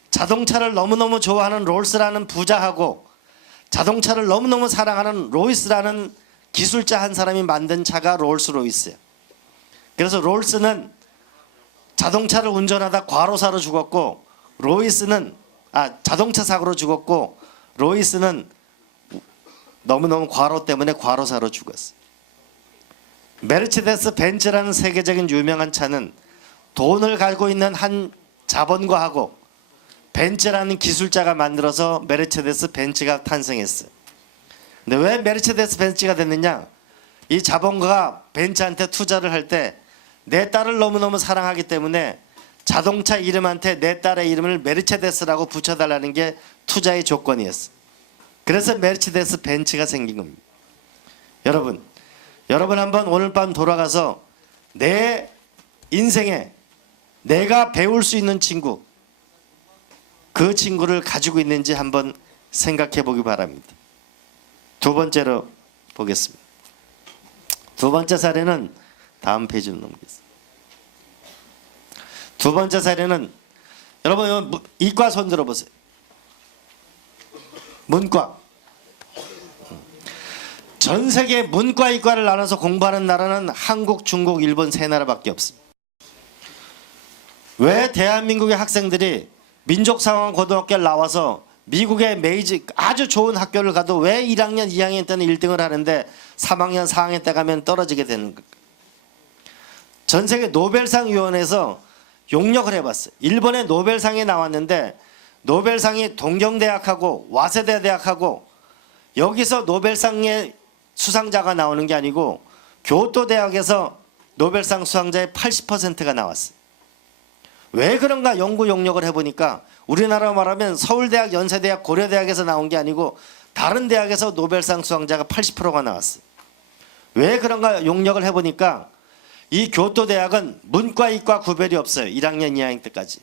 자동차를 너무너무 좋아하는 롤스라는 부자하고 자동차를 너무너무 사랑하는 로이스라는 기술자 한 사람이 만든 차가 롤스로이스예요. 그래서 롤스는 자동차를 운전하다 과로사로 죽었고 자동차 사고로 죽었고 로이스는 너무너무 과로 때문에 과로사로 죽었어요. 메르체데스 벤츠라는 세계적인 유명한 차는 돈을 가지고 있는 한 자본가하고 벤츠라는 기술자가 만들어서 메르체데스 벤츠가 탄생했어요. 근데 왜 메르체데스 벤츠가 됐느냐? 이 자본가가 벤츠한테 투자를 할 때 내 딸을 너무너무 사랑하기 때문에 자동차 이름한테 내 딸의 이름을 메르체데스라고 붙여달라는 게 투자의 조건이었어요. 그래서 메르체데스 벤츠가 생긴 겁니다. 여러분 한번 오늘 밤 돌아가서 내 인생에 내가 배울 수 있는 친구, 그 친구를 가지고 있는지 한번 생각해 보기 바랍니다. 두 번째로 보겠습니다. 두 번째 사례는 다음 페이지로 넘기겠습니다. 두 번째 사례는 여러분 이과 손 들어보세요. 문과. 전 세계 문과 이과를 나눠서 공부하는 나라는 한국, 중국, 일본 세 나라밖에 없습니다. 왜 대한민국의 학생들이 민족상황 고등학교를 나와서 미국의 메이지 아주 좋은 학교를 가도 왜 1학년, 2학년 때는 1등을 하는데 3학년, 4학년 때 가면 떨어지게 되는 걸까요? 전 세계 노벨상 위원회에서 용역을 해봤어요. 일본의 노벨상이 나왔는데 노벨상이 동경대학하고 와세대 대학하고 여기서 노벨상의 수상자가 나오는 게 아니고 교토 대학에서 노벨상 수상자의 80%가 나왔어요. 왜 그런가 연구 용역을 해보니까 우리나라로 말하면 서울대학, 연세대학, 고려대학에서 나온 게 아니고 다른 대학에서 노벨상 수상자가 80%가 나왔어요. 왜 그런가 용역을 해보니까 이 교토대학은 문과, 이과 구별이 없어요. 1학년, 2학년 때까지.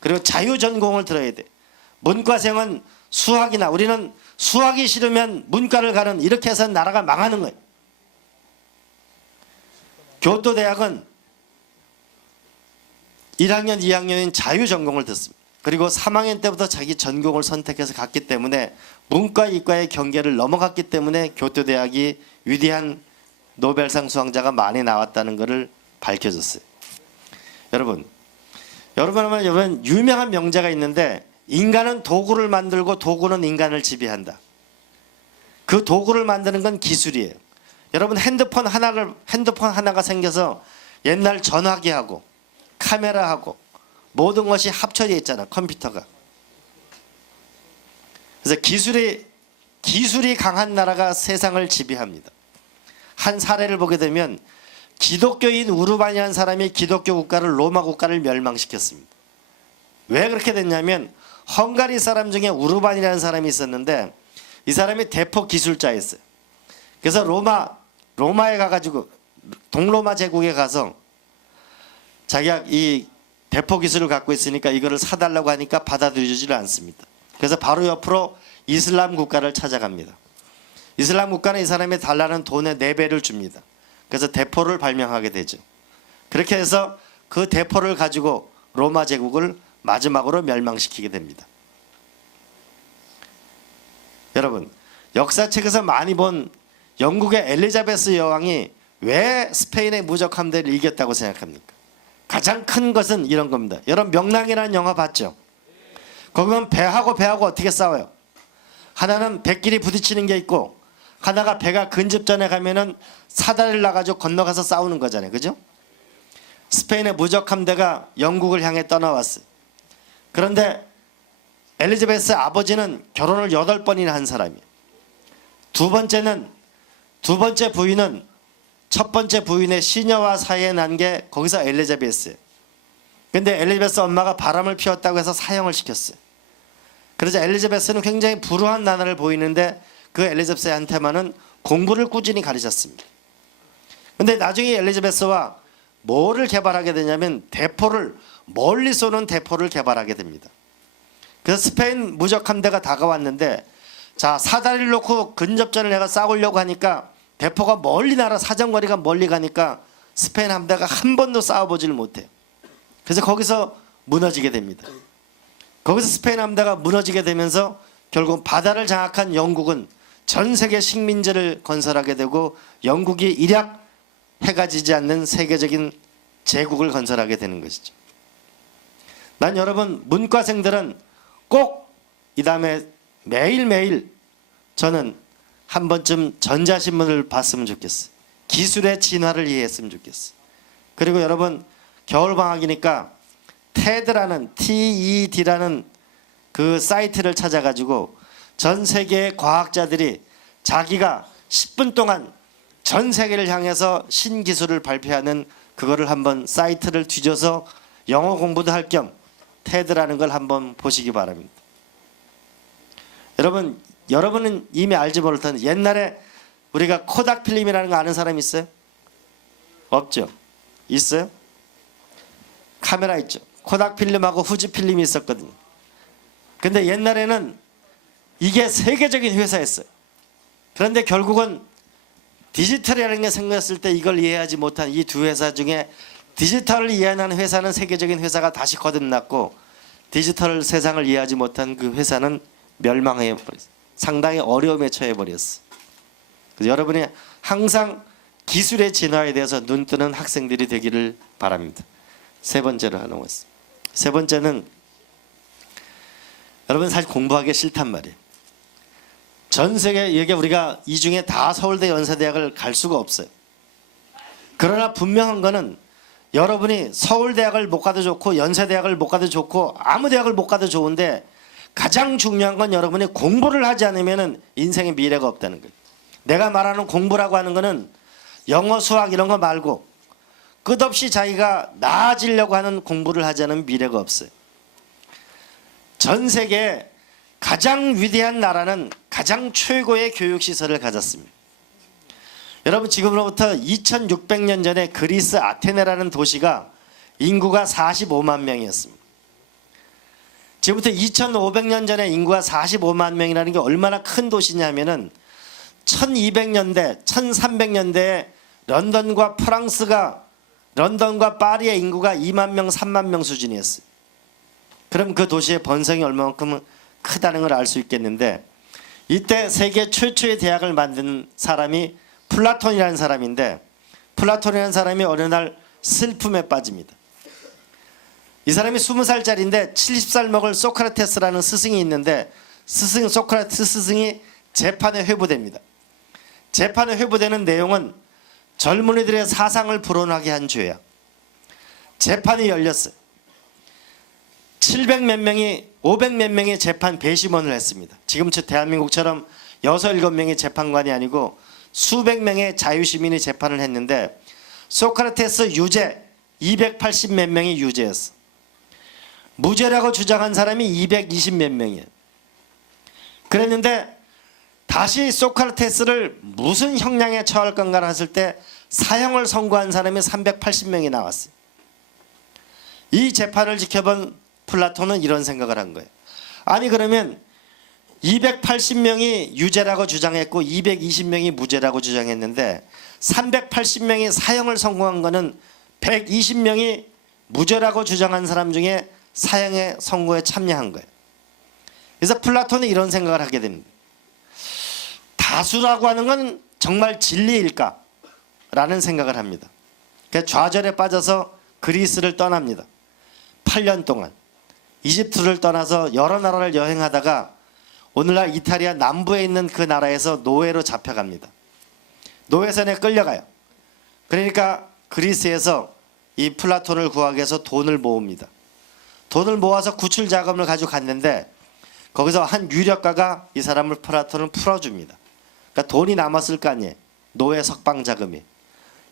그리고 자유전공을 들어야 돼. 문과생은 수학이나 우리는 수학이 싫으면 문과를 가는 이렇게 해서 나라가 망하는 거예요. 교토대학은 1학년, 2학년인 자유전공을 듣습니다. 그리고 3학년 때부터 자기 전공을 선택해서 갔기 때문에 문과, 이과의 경계를 넘어갔기 때문에 교토대학이 위대한 노벨상 수상자가 많이 나왔다는 것을 밝혀졌어요. 여러분 유명한 명제가 있는데 인간은 도구를 만들고 도구는 인간을 지배한다. 그 도구를 만드는 건 기술이에요. 여러분 핸드폰 하나가 생겨서 옛날 전화기하고 카메라하고 모든 것이 합쳐져 있잖아. 컴퓨터가. 그래서 기술이 강한 나라가 세상을 지배합니다. 한 사례를 보게 되면 기독교인 우르반이라는 사람이 기독교 국가를 로마 국가를 멸망시켰습니다. 왜 그렇게 됐냐면 헝가리 사람 중에 우르반이라는 사람이 있었는데 이 사람이 대포 기술자였어요. 그래서 로마 로마에 가가지고 동로마 제국에 가서 자기가 이 대포 기술을 갖고 있으니까 이거를 사달라고 하니까 받아들여지질 않습니다. 그래서 바로 옆으로 이슬람 국가를 찾아갑니다. 이슬람 국가는 이 사람이 달라는 돈의 4배를 줍니다. 그래서 대포를 발명하게 되죠. 그렇게 해서 그 대포를 가지고 로마 제국을 마지막으로 멸망시키게 됩니다. 여러분, 역사책에서 많이 본 영국의 엘리자베스 여왕이 왜 스페인의 무적 함대를 이겼다고 생각합니까? 가장 큰 것은 이런 겁니다. 여러분, 명랑이라는 영화 봤죠? 거기는 배하고 어떻게 싸워요? 하나는 배끼리 부딪히는 게 있고 하나가 배가 근접전에 가면은 사다리를 놔가지고 건너가서 싸우는 거잖아요. 그죠? 스페인의 무적 함대가 영국을 향해 떠나왔어요. 그런데 엘리자베스 아버지는 결혼을 8번이나 한 사람이에요. 두 번째 부인은 첫 번째 부인의 시녀와 사이에 난 게 거기서 엘리자베스예요. 근데 엘리자베스 엄마가 바람을 피웠다고 해서 사형을 시켰어요. 그래서 엘리자베스는 굉장히 불우한 나날을 보이는데 그 엘리자베스한테만은 공부를 꾸준히 가르쳤습니다. 근데 나중에 엘리자베스와 뭐를 개발하게 되냐면 대포를 멀리 쏘는 대포를 개발하게 됩니다. 그래서 스페인 무적 함대가 다가왔는데 자, 사다리를 놓고 근접전을 해가 싸우려고 하니까 대포가 멀리 날아 사정거리가 멀리 가니까 스페인 함대가 한 번도 싸워보지를 못해요. 그래서 거기서 무너지게 됩니다. 거기서 스페인 함대가 무너지게 되면서 결국 바다를 장악한 영국은 전 세계 식민지를 건설하게 되고 영국이 일약 해가 지지 않는 세계적인 제국을 건설하게 되는 것이죠. 난 여러분 문과생들은 꼭 이 다음에 매일매일 저는 한 번쯤 전자신문을 봤으면 좋겠어요. 기술의 진화를 이해했으면 좋겠어요. 그리고 여러분 겨울방학이니까 TED라는 그 사이트를 찾아가지고 전 세계의 과학자들이 자기가 10분 동안 전 세계를 향해서 신기술을 발표하는 그거를 한번 사이트를 뒤져서 영어 공부도 할 겸 TED라는 걸 한번 보시기 바랍니다. 여러분은 이미 알지 못할 텐데 옛날에 우리가 코닥 필름이라는 거 아는 사람 있어요? 없죠? 있어요? 카메라 있죠? 코닥 필름하고 후지 필름이 있었거든요. 근데 옛날에는 이게 세계적인 회사였어요. 그런데 결국은 디지털이라는 게 생겼을 때 이걸 이해하지 못한 이 두 회사 중에 디지털을 이해하는 회사는 세계적인 회사가 다시 거듭났고 디지털 세상을 이해하지 못한 그 회사는 멸망해버렸어요. 상당히 어려움에 처해버렸어요. 그래서 여러분이 항상 기술의 진화에 대해서 눈뜨는 학생들이 되기를 바랍니다. 세 번째로 하는 것입니다. 세 번째는 여러분 사실 공부하기 싫단 말이에요. 전 세계 여기 우리가 이 중에 다 서울대 연세대학을 갈 수가 없어요. 그러나 분명한 거는 여러분이 서울대학을 못 가도 좋고 연세대학을 못 가도 좋고 아무 대학을 못 가도 좋은데 가장 중요한 건 여러분이 공부를 하지 않으면 인생의 미래가 없다는 거예요. 내가 말하는 공부라고 하는 거는 영어 수학 이런 거 말고 끝없이 자기가 나아지려고 하는 공부를 하지 않으면 미래가 없어요. 전 세계 가장 위대한 나라는 가장 최고의 교육시설을 가졌습니다. 여러분 지금으로부터 2600년 전에 그리스 아테네라는 도시가 인구가 45만 명이었습니다. 지금부터 2500년 전에 인구가 45만 명이라는 게 얼마나 큰 도시냐면은 1200년대, 1300년대에 런던과 파리의 인구가 2만 명, 3만 명 수준이었어요. 그럼 그 도시의 번성이 얼마만큼 크다는 걸 알 수 있겠는데 이때 세계 최초의 대학을 만든 사람이 플라톤이라는 사람인데 플라톤이라는 사람이 어느 날 슬픔에 빠집니다. 이 사람이 20살짜리인데 70살 먹을 소크라테스라는 스승이 있는데 소크라테스 스승이 재판에 회부됩니다. 재판에 회부되는 내용은 젊은이들의 사상을 불온하게 한 죄야. 재판이 열렸어요. 700몇 명이 500몇 명의 재판 배심원을 했습니다. 지금 대한민국처럼 6, 7명의 재판관이 아니고 수백 명의 자유시민이 재판을 했는데 소크라테스 유죄 280몇 명이 유죄였어. 무죄라고 주장한 사람이 220몇 명이에요. 그랬는데 다시 소크라테스를 무슨 형량에 처할 건가를 했을 때 사형을 선고한 사람이 380명이 나왔어요. 이 재판을 지켜본 플라톤은 이런 생각을 한 거예요. 아니 그러면 280명이 유죄라고 주장했고 220명이 무죄라고 주장했는데 380명이 사형을 선고한 거는 120명이 무죄라고 주장한 사람 중에 사형의 선고에 참여한 거예요. 그래서 플라톤은 이런 생각을 하게 됩니다. 다수라고 하는 건 정말 진리일까? 라는 생각을 합니다. 그래서 좌절에 빠져서 그리스를 떠납니다. 8년 동안 이집트를 떠나서 여러 나라를 여행하다가 오늘날 이탈리아 남부에 있는 그 나라에서 노예로 잡혀갑니다. 노예선에 끌려가요. 그러니까 그리스에서 이 플라톤을 구하기 위해서 돈을 모읍니다. 돈을 모아서 구출 자금을 가지고 갔는데 거기서 한 유력가가 이 사람을 플라톤을 풀어줍니다. 그러니까 돈이 남았을 거 아니에요. 노예 석방 자금이.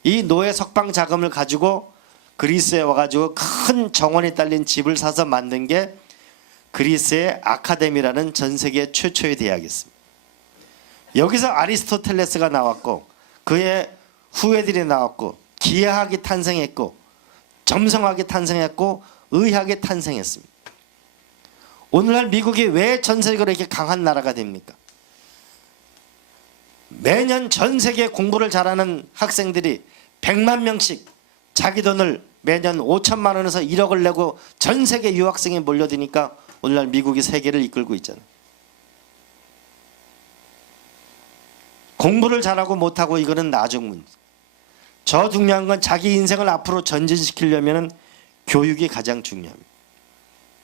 이 노예 석방 자금을 가지고 그리스에 와가지고 큰 정원이 딸린 집을 사서 만든 게 그리스의 아카데미라는 전 세계 최초의 대학이었습니다. 여기서 아리스토텔레스가 나왔고 그의 후예들이 나왔고 기하학이 탄생했고 점성학이 탄생했고 의학이 탄생했습니다. 오늘날 미국이 왜 전 세계로 이렇게 강한 나라가 됩니까? 매년 전 세계 공부를 잘하는 학생들이 100만 명씩 자기 돈을 매년 5천만 원에서 1억을 내고 전 세계 유학생이 몰려드니까 오늘날 미국이 세계를 이끌고 있잖아요. 공부를 잘하고 못하고 이거는 나중 문제. 저 중요한 건 자기 인생을 앞으로 전진시키려면 교육이 가장 중요합니다.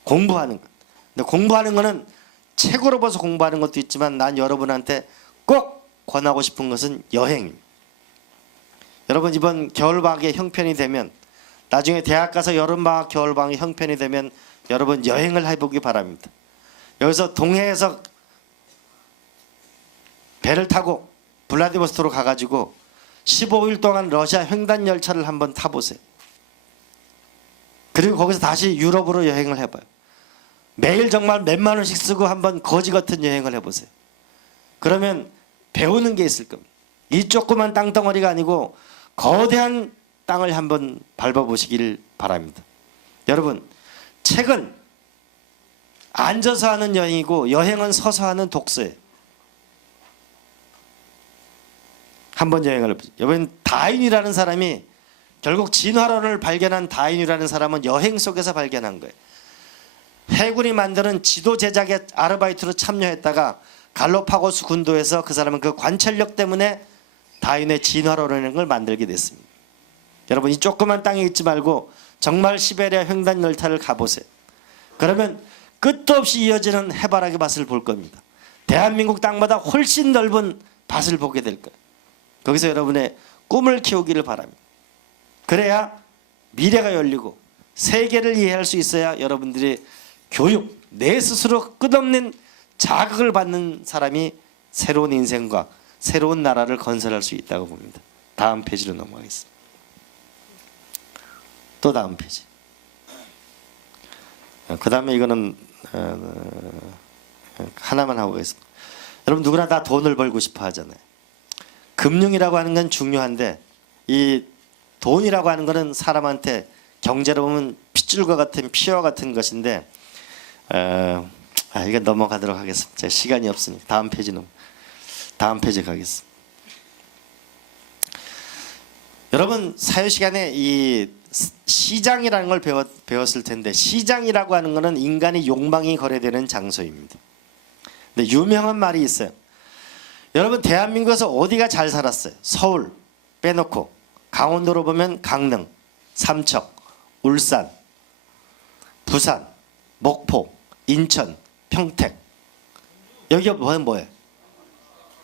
공부하는 것. 근데 공부하는 거는 책으로 봐서 공부하는 것도 있지만 난 여러분한테 꼭 권하고 싶은 것은 여행입니다. 여러분 이번 겨울방학이 형편이 되면 나중에 대학 가서 여름방학 겨울방학이 형편이 되면 여러분 여행을 해보기 바랍니다. 여기서 동해에서 배를 타고 블라디보스토크로 가가지고 15일 동안 러시아 횡단 열차를 한번 타보세요. 그리고 거기서 다시 유럽으로 여행을 해봐요. 매일 정말 몇만 원씩 쓰고 한번 거지 같은 여행을 해보세요. 그러면 배우는 게 있을 겁니다. 이 조그만 땅덩어리가 아니고 거대한 땅을 한번 밟아보시길 바랍니다. 여러분 책은 앉아서 하는 여행이고 여행은 서서 하는 독서예요. 한번 여행을 해보세요. 여러분 다윈이라는 사람이 결국 진화론을 발견한 다윈이라는 사람은 여행 속에서 발견한 거예요. 해군이 만드는 지도 제작에 아르바이트로 참여했다가 갈로파고스 군도에서 그 사람은 그 관찰력 때문에 다윈의 진화론이라는 걸 만들게 됐습니다. 여러분 이 조그만 땅에 있지 말고 정말 시베리아 횡단 열차를 가보세요. 그러면 끝도 없이 이어지는 해바라기 밭을 볼 겁니다. 대한민국 땅보다 훨씬 넓은 밭을 보게 될 거예요. 거기서 여러분의 꿈을 키우기를 바랍니다. 그래야 미래가 열리고 세계를 이해할 수 있어야 여러분들이 교육, 내 스스로 끝없는 자극을 받는 사람이 새로운 인생과 새로운 나라를 건설할 수 있다고 봅니다. 다음 페이지로 넘어가겠습니다. 또 다음 페이지. 그 다음에 이거는 하나만 하고 가겠습니다. 여러분 누구나 다 돈을 벌고 싶어 하잖아요. 금융이라고 하는 건 중요한데 이 돈이라고 하는 것은 사람한테 경제로 보면 핏줄과 같은 피와 같은 것인데 이거 넘어가도록 하겠습니다. 제가 시간이 없으니까 다음 페이지 가겠습니다. 여러분 사회 시간에 이 시장이라는 걸 배웠을 텐데 시장이라고 하는 것은 인간의 욕망이 거래되는 장소입니다. 근데 유명한 말이 있어요. 여러분 대한민국에서 어디가 잘 살았어요? 서울 빼놓고 강원도로 보면 강릉, 삼척, 울산, 부산, 목포, 인천, 평택. 여기가 뭐예요?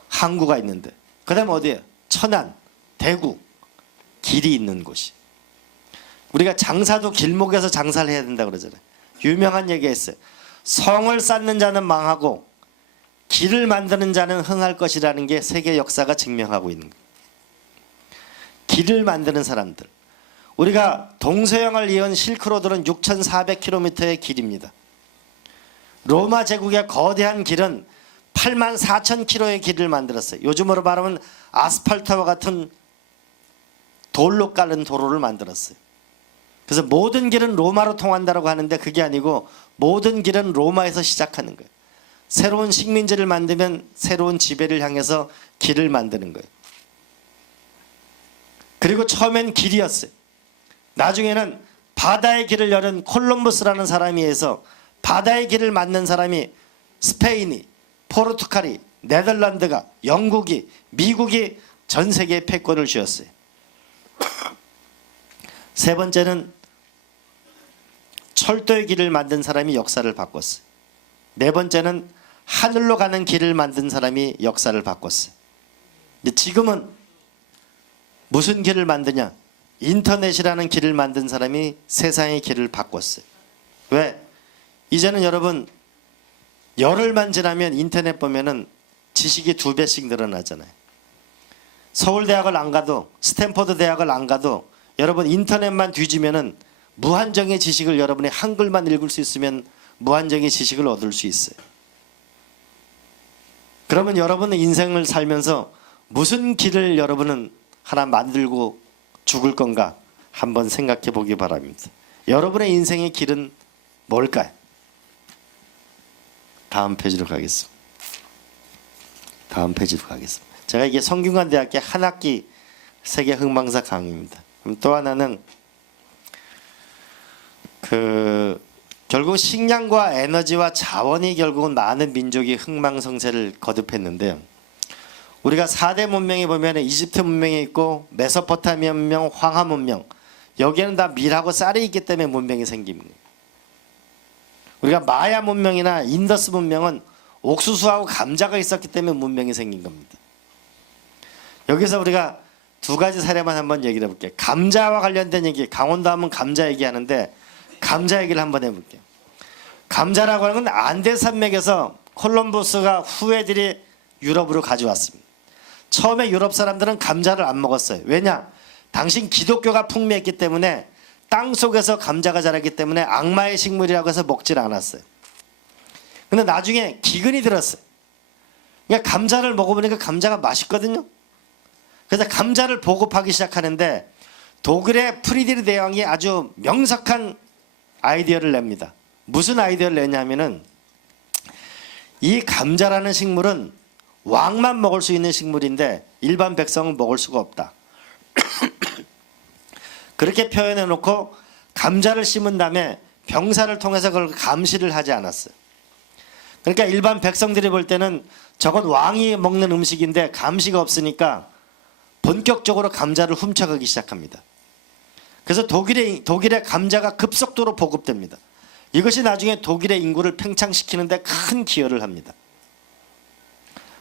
항구가 있는데. 그 다음에 어디예요? 천안, 대구. 길이 있는 곳이. 우리가 장사도 길목에서 장사를 해야 된다 그러잖아요. 유명한 얘기가 있어요. 성을 쌓는 자는 망하고 길을 만드는 자는 흥할 것이라는 게 세계 역사가 증명하고 있는 거예요. 길을 만드는 사람들. 우리가 동서양을 이은 실크로드는 6,400km의 길입니다. 로마 제국의 거대한 길은 84,000km의 길을 만들었어요. 요즘으로 말하면 아스팔트와 같은 돌로 깔은 도로를 만들었어요. 그래서 모든 길은 로마로 통한다고 하는데 그게 아니고 모든 길은 로마에서 시작하는 거예요. 새로운 식민지를 만들면 새로운 지배를 향해서 길을 만드는 거예요. 그리고 처음엔 길이었어요. 나중에는 바다의 길을 여는 콜럼버스라는 사람에 의해서 바다의 길을 만든 사람이 스페인이, 포르투갈이, 네덜란드가, 영국이, 미국이 전 세계에 패권을 쥐었어요. 세 번째는 철도의 길을 만든 사람이 역사를 바꿨어요. 네 번째는 하늘로 가는 길을 만든 사람이 역사를 바꿨어요. 근데 지금은 무슨 길을 만드냐? 인터넷이라는 길을 만든 사람이 세상의 길을 바꿨어요. 왜? 이제는 여러분 열흘만 지나면 인터넷 보면은 지식이 2배씩 늘어나잖아요. 서울대학을 안 가도 스탠퍼드 대학을 안 가도 여러분 인터넷만 뒤지면은 무한정의 지식을 여러분이 한글만 읽을 수 있으면 무한정의 지식을 얻을 수 있어요. 그러면 여러분의 인생을 살면서 무슨 길을 여러분은 하나 만들고 죽을 건가 한번 생각해 보기 바랍니다. 여러분의 인생의 길은 뭘까요? 다음 페이지로 가겠습니다. 다음 페이지로 가겠습니다. 제가 이게 성균관대학교 한 학기 세계 흥망사 강의입니다. 그럼 또 하나는 결국 식량과 에너지와 자원이 결국은 많은 민족이 흥망성쇠를 거듭했는데요. 우리가 4대 문명에 보면 이집트 문명이 있고 메소포타미아 문명, 황하 문명, 여기에는 다 밀하고 쌀이 있기 때문에 문명이 생깁니다. 우리가 마야 문명이나 인더스 문명은 옥수수하고 감자가 있었기 때문에 문명이 생긴 겁니다. 여기서 우리가 두 가지 사례만 한번 얘기를 해볼게요. 감자와 관련된 얘기, 강원도 하면 감자 얘기하는데 감자 얘기를 한번 해볼게요. 감자라고 하는 건 안데산맥에서 콜럼버스가 후예들이 유럽으로 가져왔습니다. 처음에 유럽 사람들은 감자를 안 먹었어요. 왜냐? 당신 기독교가 풍미했기 때문에 땅 속에서 감자가 자랐기 때문에 악마의 식물이라고 해서 먹질 않았어요. 근데 나중에 기근이 들었어요. 그러니까 감자를 먹어보니까 감자가 맛있거든요. 그래서 감자를 보급하기 시작하는데 독일의 프리드리히 대왕이 아주 명석한 아이디어를 냅니다. 무슨 아이디어를 내냐면은 이 감자라는 식물은 왕만 먹을 수 있는 식물인데 일반 백성은 먹을 수가 없다. 그렇게 표현해 놓고 감자를 심은 다음에 병사를 통해서 그걸 감시를 하지 않았어요. 그러니까 일반 백성들이 볼 때는 저건 왕이 먹는 음식인데 감시가 없으니까 본격적으로 감자를 훔쳐가기 시작합니다. 그래서 독일의 감자가 급속도로 보급됩니다. 이것이 나중에 독일의 인구를 팽창시키는 데 큰 기여를 합니다.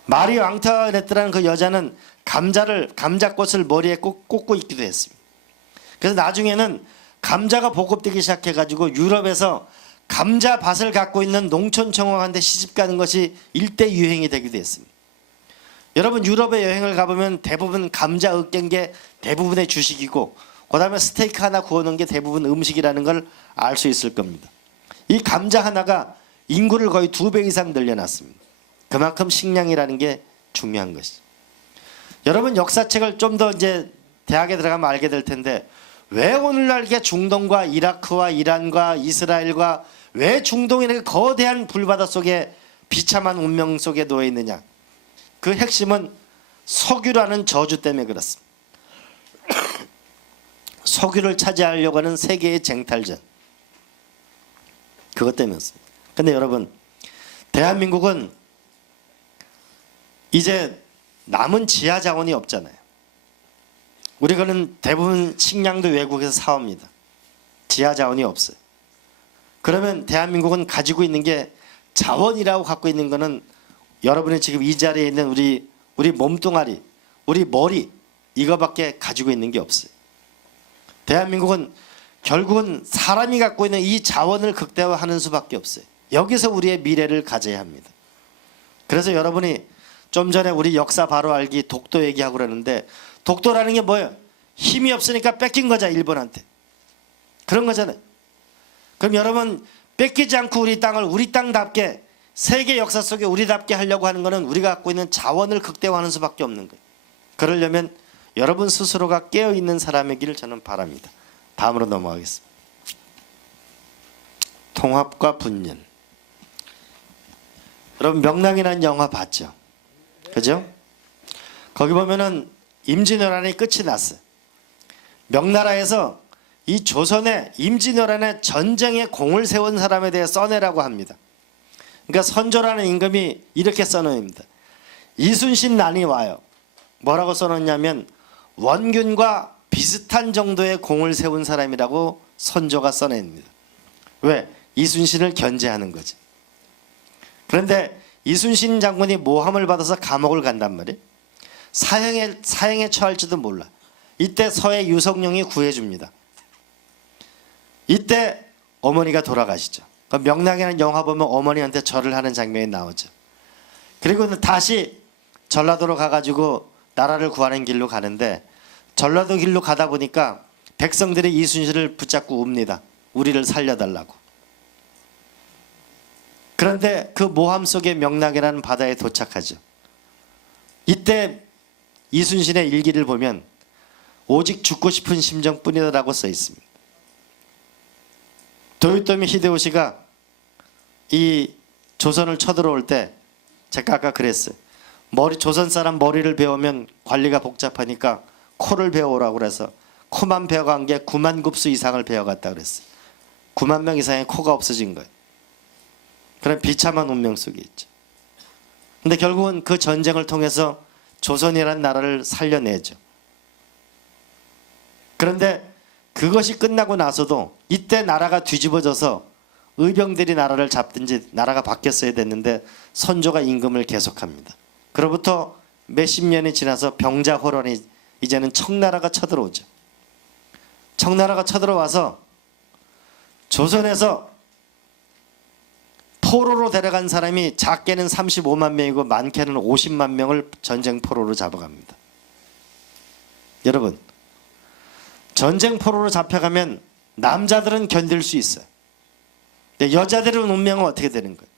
마리 앙투아네트라는 그 여자는 감자꽃을 머리에 꽂고 있기도 했습니다. 그래서 나중에는 감자가 보급되기 시작해가지고 유럽에서 감자밭을 갖고 있는 농촌 청년한테 시집가는 것이 일대 유행이 되기도 했습니다. 여러분 유럽에 여행을 가보면 대부분 감자 으깬 게 대부분의 주식이고 그 다음에 스테이크 하나 구워놓은 게 대부분 음식이라는 걸 알 수 있을 겁니다. 이 감자 하나가 인구를 거의 2배 이상 늘려놨습니다. 그만큼 식량이라는 게 중요한 것이죠. 여러분 역사책을 좀 더 이제 대학에 들어가면 알게 될 텐데 왜 오늘날 이게 중동과 이라크와 이란과 이스라엘과 왜 중동이 이렇게 거대한 불바다 속에 비참한 운명 속에 놓여 있느냐? 그 핵심은 석유라는 저주 때문에 그렇습니다. 석유를 차지하려고 하는 세계의 쟁탈전. 그것 때문이었습니다. 근데 여러분 대한민국은 이제 남은 지하 자원이 없잖아요. 우리는 대부분 식량도 외국에서 사옵니다. 지하 자원이 없어요. 그러면 대한민국은 가지고 있는 게 자원이라고 갖고 있는 거는 여러분이 지금 이 자리에 있는 우리 몸뚱아리, 우리 머리 이거밖에 가지고 있는 게 없어요. 대한민국은 결국은 사람이 갖고 있는 이 자원을 극대화하는 수밖에 없어요. 여기서 우리의 미래를 가져야 합니다. 그래서 여러분이 좀 전에 우리 역사 바로 알기 독도 얘기하고 그러는데 독도라는 게 뭐예요? 힘이 없으니까 뺏긴 거죠, 일본한테. 그런 거잖아요. 그럼 여러분 뺏기지 않고 우리 땅을 우리 땅답게 세계 역사 속에 우리답게 하려고 하는 것은 우리가 갖고 있는 자원을 극대화하는 수밖에 없는 거예요. 그러려면 여러분 스스로가 깨어있는 사람이기를 저는 바랍니다. 다음으로 넘어가겠습니다. 통합과 분열. 여러분 명랑이라는 영화 봤죠? 그죠? 거기 보면은 임진왜란이 끝이 났어요. 명나라에서 이 조선의 임진왜란의 전쟁에 공을 세운 사람에 대해 써내라고 합니다. 그러니까 선조라는 임금이 이렇게 써놓습니다. 이순신 난이 와요. 뭐라고 써놓냐면 원균과 비슷한 정도의 공을 세운 사람이라고 선조가 써냅니다. 왜? 이순신을 견제하는 거지. 그런데 이순신 장군이 모함을 받아서 감옥을 간단 말이에요. 사형에 처할지도 몰라. 이때 서해 유성룡이 구해줍니다. 이때 어머니가 돌아가시죠. 그 명랑이라는 영화 보면 어머니한테 절을 하는 장면이 나오죠. 그리고 다시 전라도로 가가지고 나라를 구하는 길로 가는데 전라도 길로 가다 보니까 백성들이 이순신을 붙잡고 웁니다. 우리를 살려달라고. 그런데 그 모함 속에 명랑이라는 바다에 도착하죠. 이때 이순신의 일기를 보면 오직 죽고 싶은 심정뿐이다라고 써 있습니다. 도요토미 히데요시가 이 조선을 쳐들어올 때 제가 아까 그랬어요. 조선 사람 머리를 베우면 관리가 복잡하니까 코를 베어오라고 그래서 코만 베어간 게 9만 굽수 이상을 베어갔다 그랬어요. 9만 명 이상의 코가 없어진 거예요. 그런 비참한 운명 속에 있죠. 근데 결국은 그 전쟁을 통해서 조선이라는 나라를 살려내죠. 그런데 그것이 끝나고 나서도 이때 나라가 뒤집어져서 의병들이 나라를 잡든지 나라가 바뀌었어야 됐는데 선조가 임금을 계속합니다. 그로부터 몇십 년이 지나서 병자호란이 이제는 청나라가 쳐들어오죠. 청나라가 쳐들어와서 조선에서 포로로 데려간 사람이 작게는 35만 명이고 많게는 50만 명을 전쟁 포로로 잡아갑니다. 여러분, 전쟁 포로로 잡혀가면 남자들은 견딜 수 있어요. 근데 여자들의 운명은 어떻게 되는 거예요?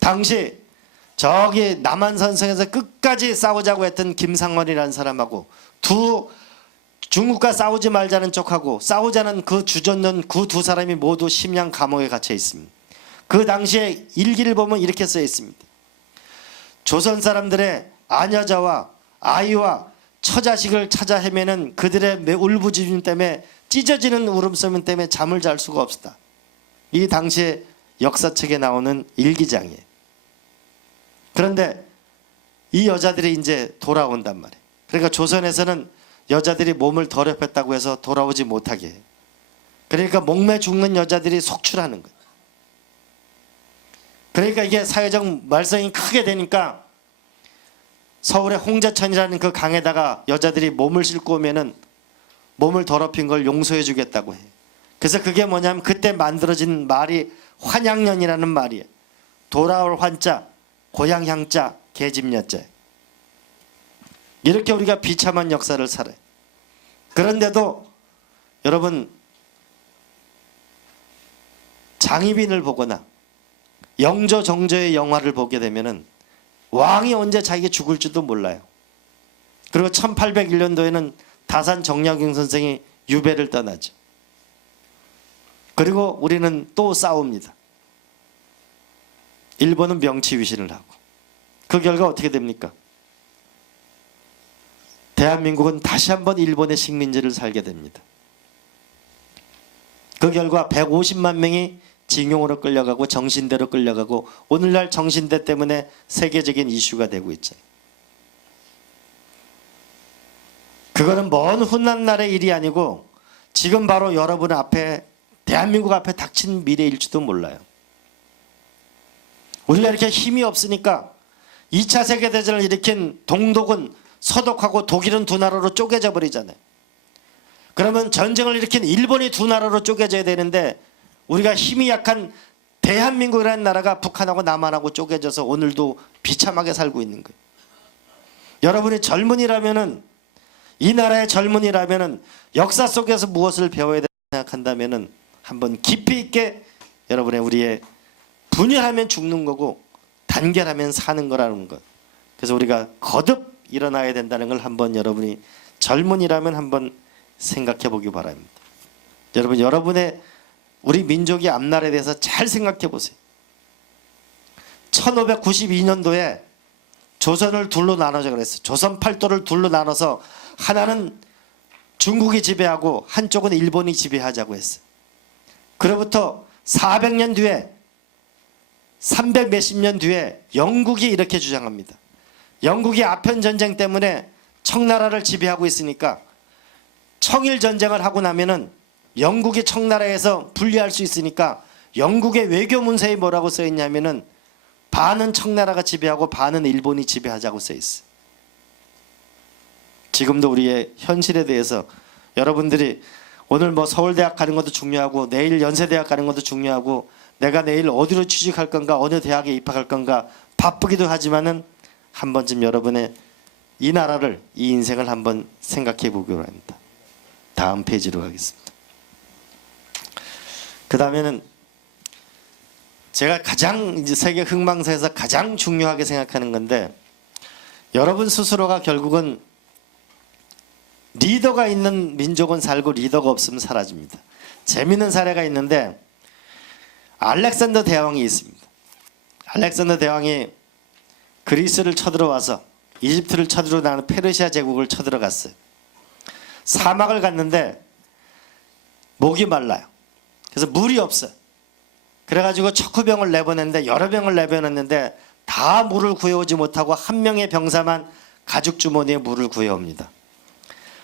당시 저기 남한산성에서 끝까지 싸우자고 했던 김상원이라는 사람하고 중국과 싸우지 말자는 쪽하고 싸우자는 그 주전론 그 두 사람이 모두 심양 감옥에 갇혀 있습니다. 그 당시에 일기를 보면 이렇게 써 있습니다. 조선 사람들의 아녀자와 아이와 처자식을 찾아 헤매는 그들의 울부짖음 때문에 찢어지는 울음소리 때문에 잠을 잘 수가 없었다. 이 당시에 역사책에 나오는 일기장이에요. 그런데 이 여자들이 이제 돌아온단 말이에요. 그러니까 조선에서는 여자들이 몸을 더럽혔다고 해서 돌아오지 못하게 해요. 그러니까 목매 죽는 여자들이 속출하는 거예요. 그러니까 이게 사회적 말썽이 크게 되니까 서울의 홍제천이라는 그 강에다가 여자들이 몸을 싣고 오면은 몸을 더럽힌 걸 용서해 주겠다고 해요. 그래서 그게 뭐냐면 그때 만들어진 말이 환양년이라는 말이에요. 돌아올 환자, 고향 향자, 계집여자. 이렇게 우리가 비참한 역사를 살아요. 그런데도 여러분 장희빈을 보거나 영조정조의 영화를 보게 되면은 왕이 언제 자기가 죽을지도 몰라요. 그리고 1801년도에는 다산 정약용 선생이 유배를 떠나죠. 그리고 우리는 또 싸웁니다. 일본은 명치위신을 하고 그 결과 어떻게 됩니까? 대한민국은 다시 한번 일본의 식민지를 살게 됩니다. 그 결과 150만 명이 징용으로 끌려가고 정신대로 끌려가고 오늘날 정신대 때문에 세계적인 이슈가 되고 있잖아요. 그거는 먼 훗날 날의 일이 아니고 지금 바로 여러분 앞에 대한민국 앞에 닥친 미래일지도 몰라요. 우리가 이렇게 힘이 없으니까 2차 세계대전을 일으킨 동독은 서독하고 독일은 두 나라로 쪼개져 버리잖아요. 그러면 전쟁을 일으킨 일본이 두 나라로 쪼개져야 되는데 우리가 힘이 약한 대한민국이라는 나라가 북한하고 남한하고 쪼개져서 오늘도 비참하게 살고 있는 거예요. 여러분이 젊은이라면은 이 나라의 젊은이라면은 역사 속에서 무엇을 배워야 된다 생각한다면은 한번 깊이 있게 여러분의 우리의 분열하면 죽는 거고 단결하면 사는 거라는 것. 그래서 우리가 거듭 일어나야 된다는 걸 한번 여러분이 젊은이라면 한번 생각해 보기 바랍니다. 여러분, 여러분의 우리 민족의 앞날에 대해서 잘 생각해 보세요. 1592년도에 조선을 둘로 나눠서 그랬어요. 조선 팔도를 둘로 나눠서 하나는 중국이 지배하고 한쪽은 일본이 지배하자고 했어요. 그로부터 400년 뒤에 300 몇십 년 뒤에 영국이 이렇게 주장합니다. 영국이 아편 전쟁 때문에 청나라를 지배하고 있으니까 청일 전쟁을 하고 나면은 영국이 청나라에서 분리할 수 있으니까 영국의 외교 문서에 뭐라고 써 있냐면은 반은 청나라가 지배하고 반은 일본이 지배하자고 써 있어요. 지금도 우리의 현실에 대해서 여러분들이 오늘 뭐 서울대학 가는 것도 중요하고 내일 연세대학 가는 것도 중요하고 내가 내일 어디로 취직할 건가 어느 대학에 입학할 건가 바쁘기도 하지만은 한 번쯤 여러분의 이 나라를 이 인생을 한번 생각해 보기로 합니다. 다음 페이지로 가겠습니다. 그 다음에는 제가 가장 이제 세계 흥망사에서 가장 중요하게 생각하는 건데 여러분 스스로가 결국은 리더가 있는 민족은 살고 리더가 없으면 사라집니다. 재미있는 사례가 있는데 알렉산더 대왕이 있습니다. 알렉산더 대왕이 그리스를 쳐들어와서 이집트를 쳐들어나는 페르시아 제국을 쳐들어갔어요. 사막을 갔는데 목이 말라요. 그래서 물이 없어요. 그래가지고 척후병을 내보냈는데 여러 병을 내보냈는데 다 물을 구해오지 못하고 한 명의 병사만 가죽 주머니에 물을 구해옵니다.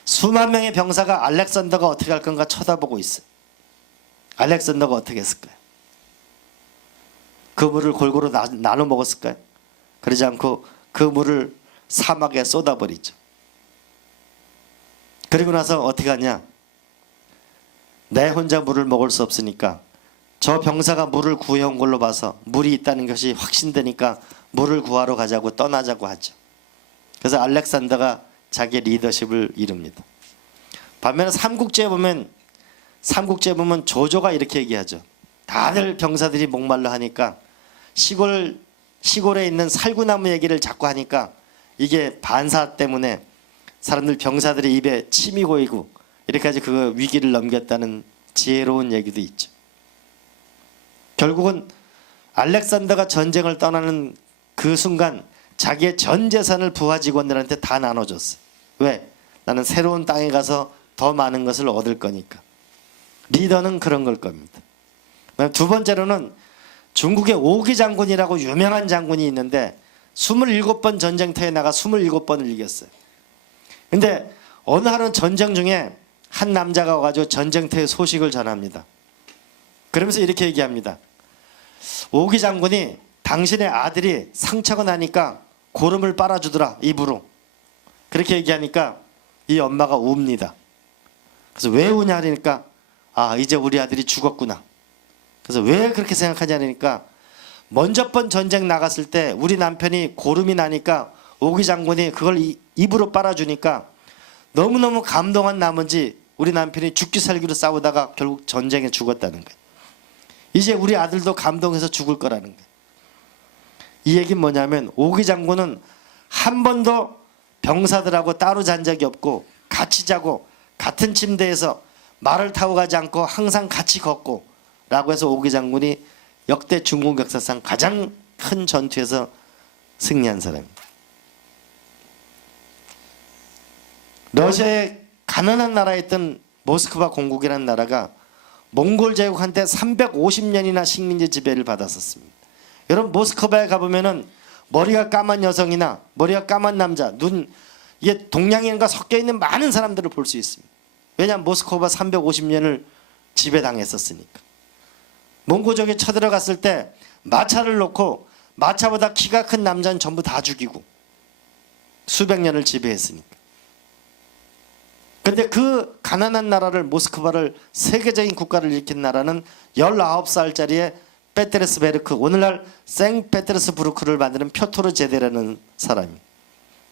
수만 명의 병사가 알렉산더가 어떻게 할 건가 쳐다보고 있어요. 알렉산더가 어떻게 했을까요? 그 물을 골고루 나눠 먹었을까요? 그러지 않고 그 물을 사막에 쏟아버리죠. 그리고 나서 어떻게 하냐? 내 혼자 물을 먹을 수 없으니까 저 병사가 물을 구해온 걸로 봐서 물이 있다는 것이 확신되니까 물을 구하러 가자고 떠나자고 하죠. 그래서 알렉산더가 자기의 리더십을 이룹니다. 반면에 삼국지에 보면 조조가 이렇게 얘기하죠. 다들 병사들이 목말라 하니까 시골에 있는 살구나무 얘기를 자꾸 하니까 이게 반사 때문에 사람들 병사들의 입에 침이 고이고 이렇게까지 그 위기를 넘겼다는 지혜로운 얘기도 있죠. 결국은 알렉산더가 전쟁을 떠나는 그 순간 자기의 전 재산을 부하 직원들한테 다 나눠줬어요. 왜? 나는 새로운 땅에 가서 더 많은 것을 얻을 거니까. 리더는 그런 걸 겁니다. 두 번째로는 중국의 오기 장군이라고 유명한 장군이 있는데 27번 전쟁터에 나가 27번을 이겼어요. 근데 어느 하루 전쟁 중에 한 남자가 와가지고 전쟁터의 소식을 전합니다. 그러면서 이렇게 얘기합니다. 오기 장군이 당신의 아들이 상처가 나니까 고름을 빨아주더라 입으로. 그렇게 얘기하니까 이 엄마가 웁니다. 그래서 왜 우냐 하니까 아 이제 우리 아들이 죽었구나. 그래서 왜 그렇게 생각하냐 하니까 먼저 번 전쟁 나갔을 때 우리 남편이 고름이 나니까 오기 장군이 그걸 입으로 빨아주니까 너무너무 감동한 나머지 우리 남편이 죽기 살기로 싸우다가 결국 전쟁에 죽었다는 거예요. 이제 우리 아들도 감동해서 죽을 거라는 거예요. 이 얘기는 뭐냐면 오기 장군은 한 번도 병사들하고 따로 잔 적이 없고 같이 자고 같은 침대에서 말을 타고 가지 않고 항상 같이 걷고 라고 해서 오기 장군이 역대 중국 역사상 가장 큰 전투에서 승리한 사람입니다. 러시아의 가난한 나라였던 모스크바 공국이라는 나라가 몽골 제국한테 350년이나 식민지 지배를 받았었습니다. 여러분 모스크바에 가보면은 머리가 까만 여성이나 머리가 까만 남자, 눈 이게 동양인과 섞여 있는 많은 사람들을 볼 수 있습니다. 왜냐하면 모스크바 350년을 지배당했었으니까. 몽고족이 쳐들어갔을 때 마차를 놓고 마차보다 키가 큰 남자는 전부 다 죽이고 수백 년을 지배했으니까. 근데 그 가난한 나라를 모스크바를 세계적인 국가를 일으킨 나라는 19살짜리의 페테르스베르크, 오늘날 생페테르스부르크를 만드는 표토르 제데라는 사람이.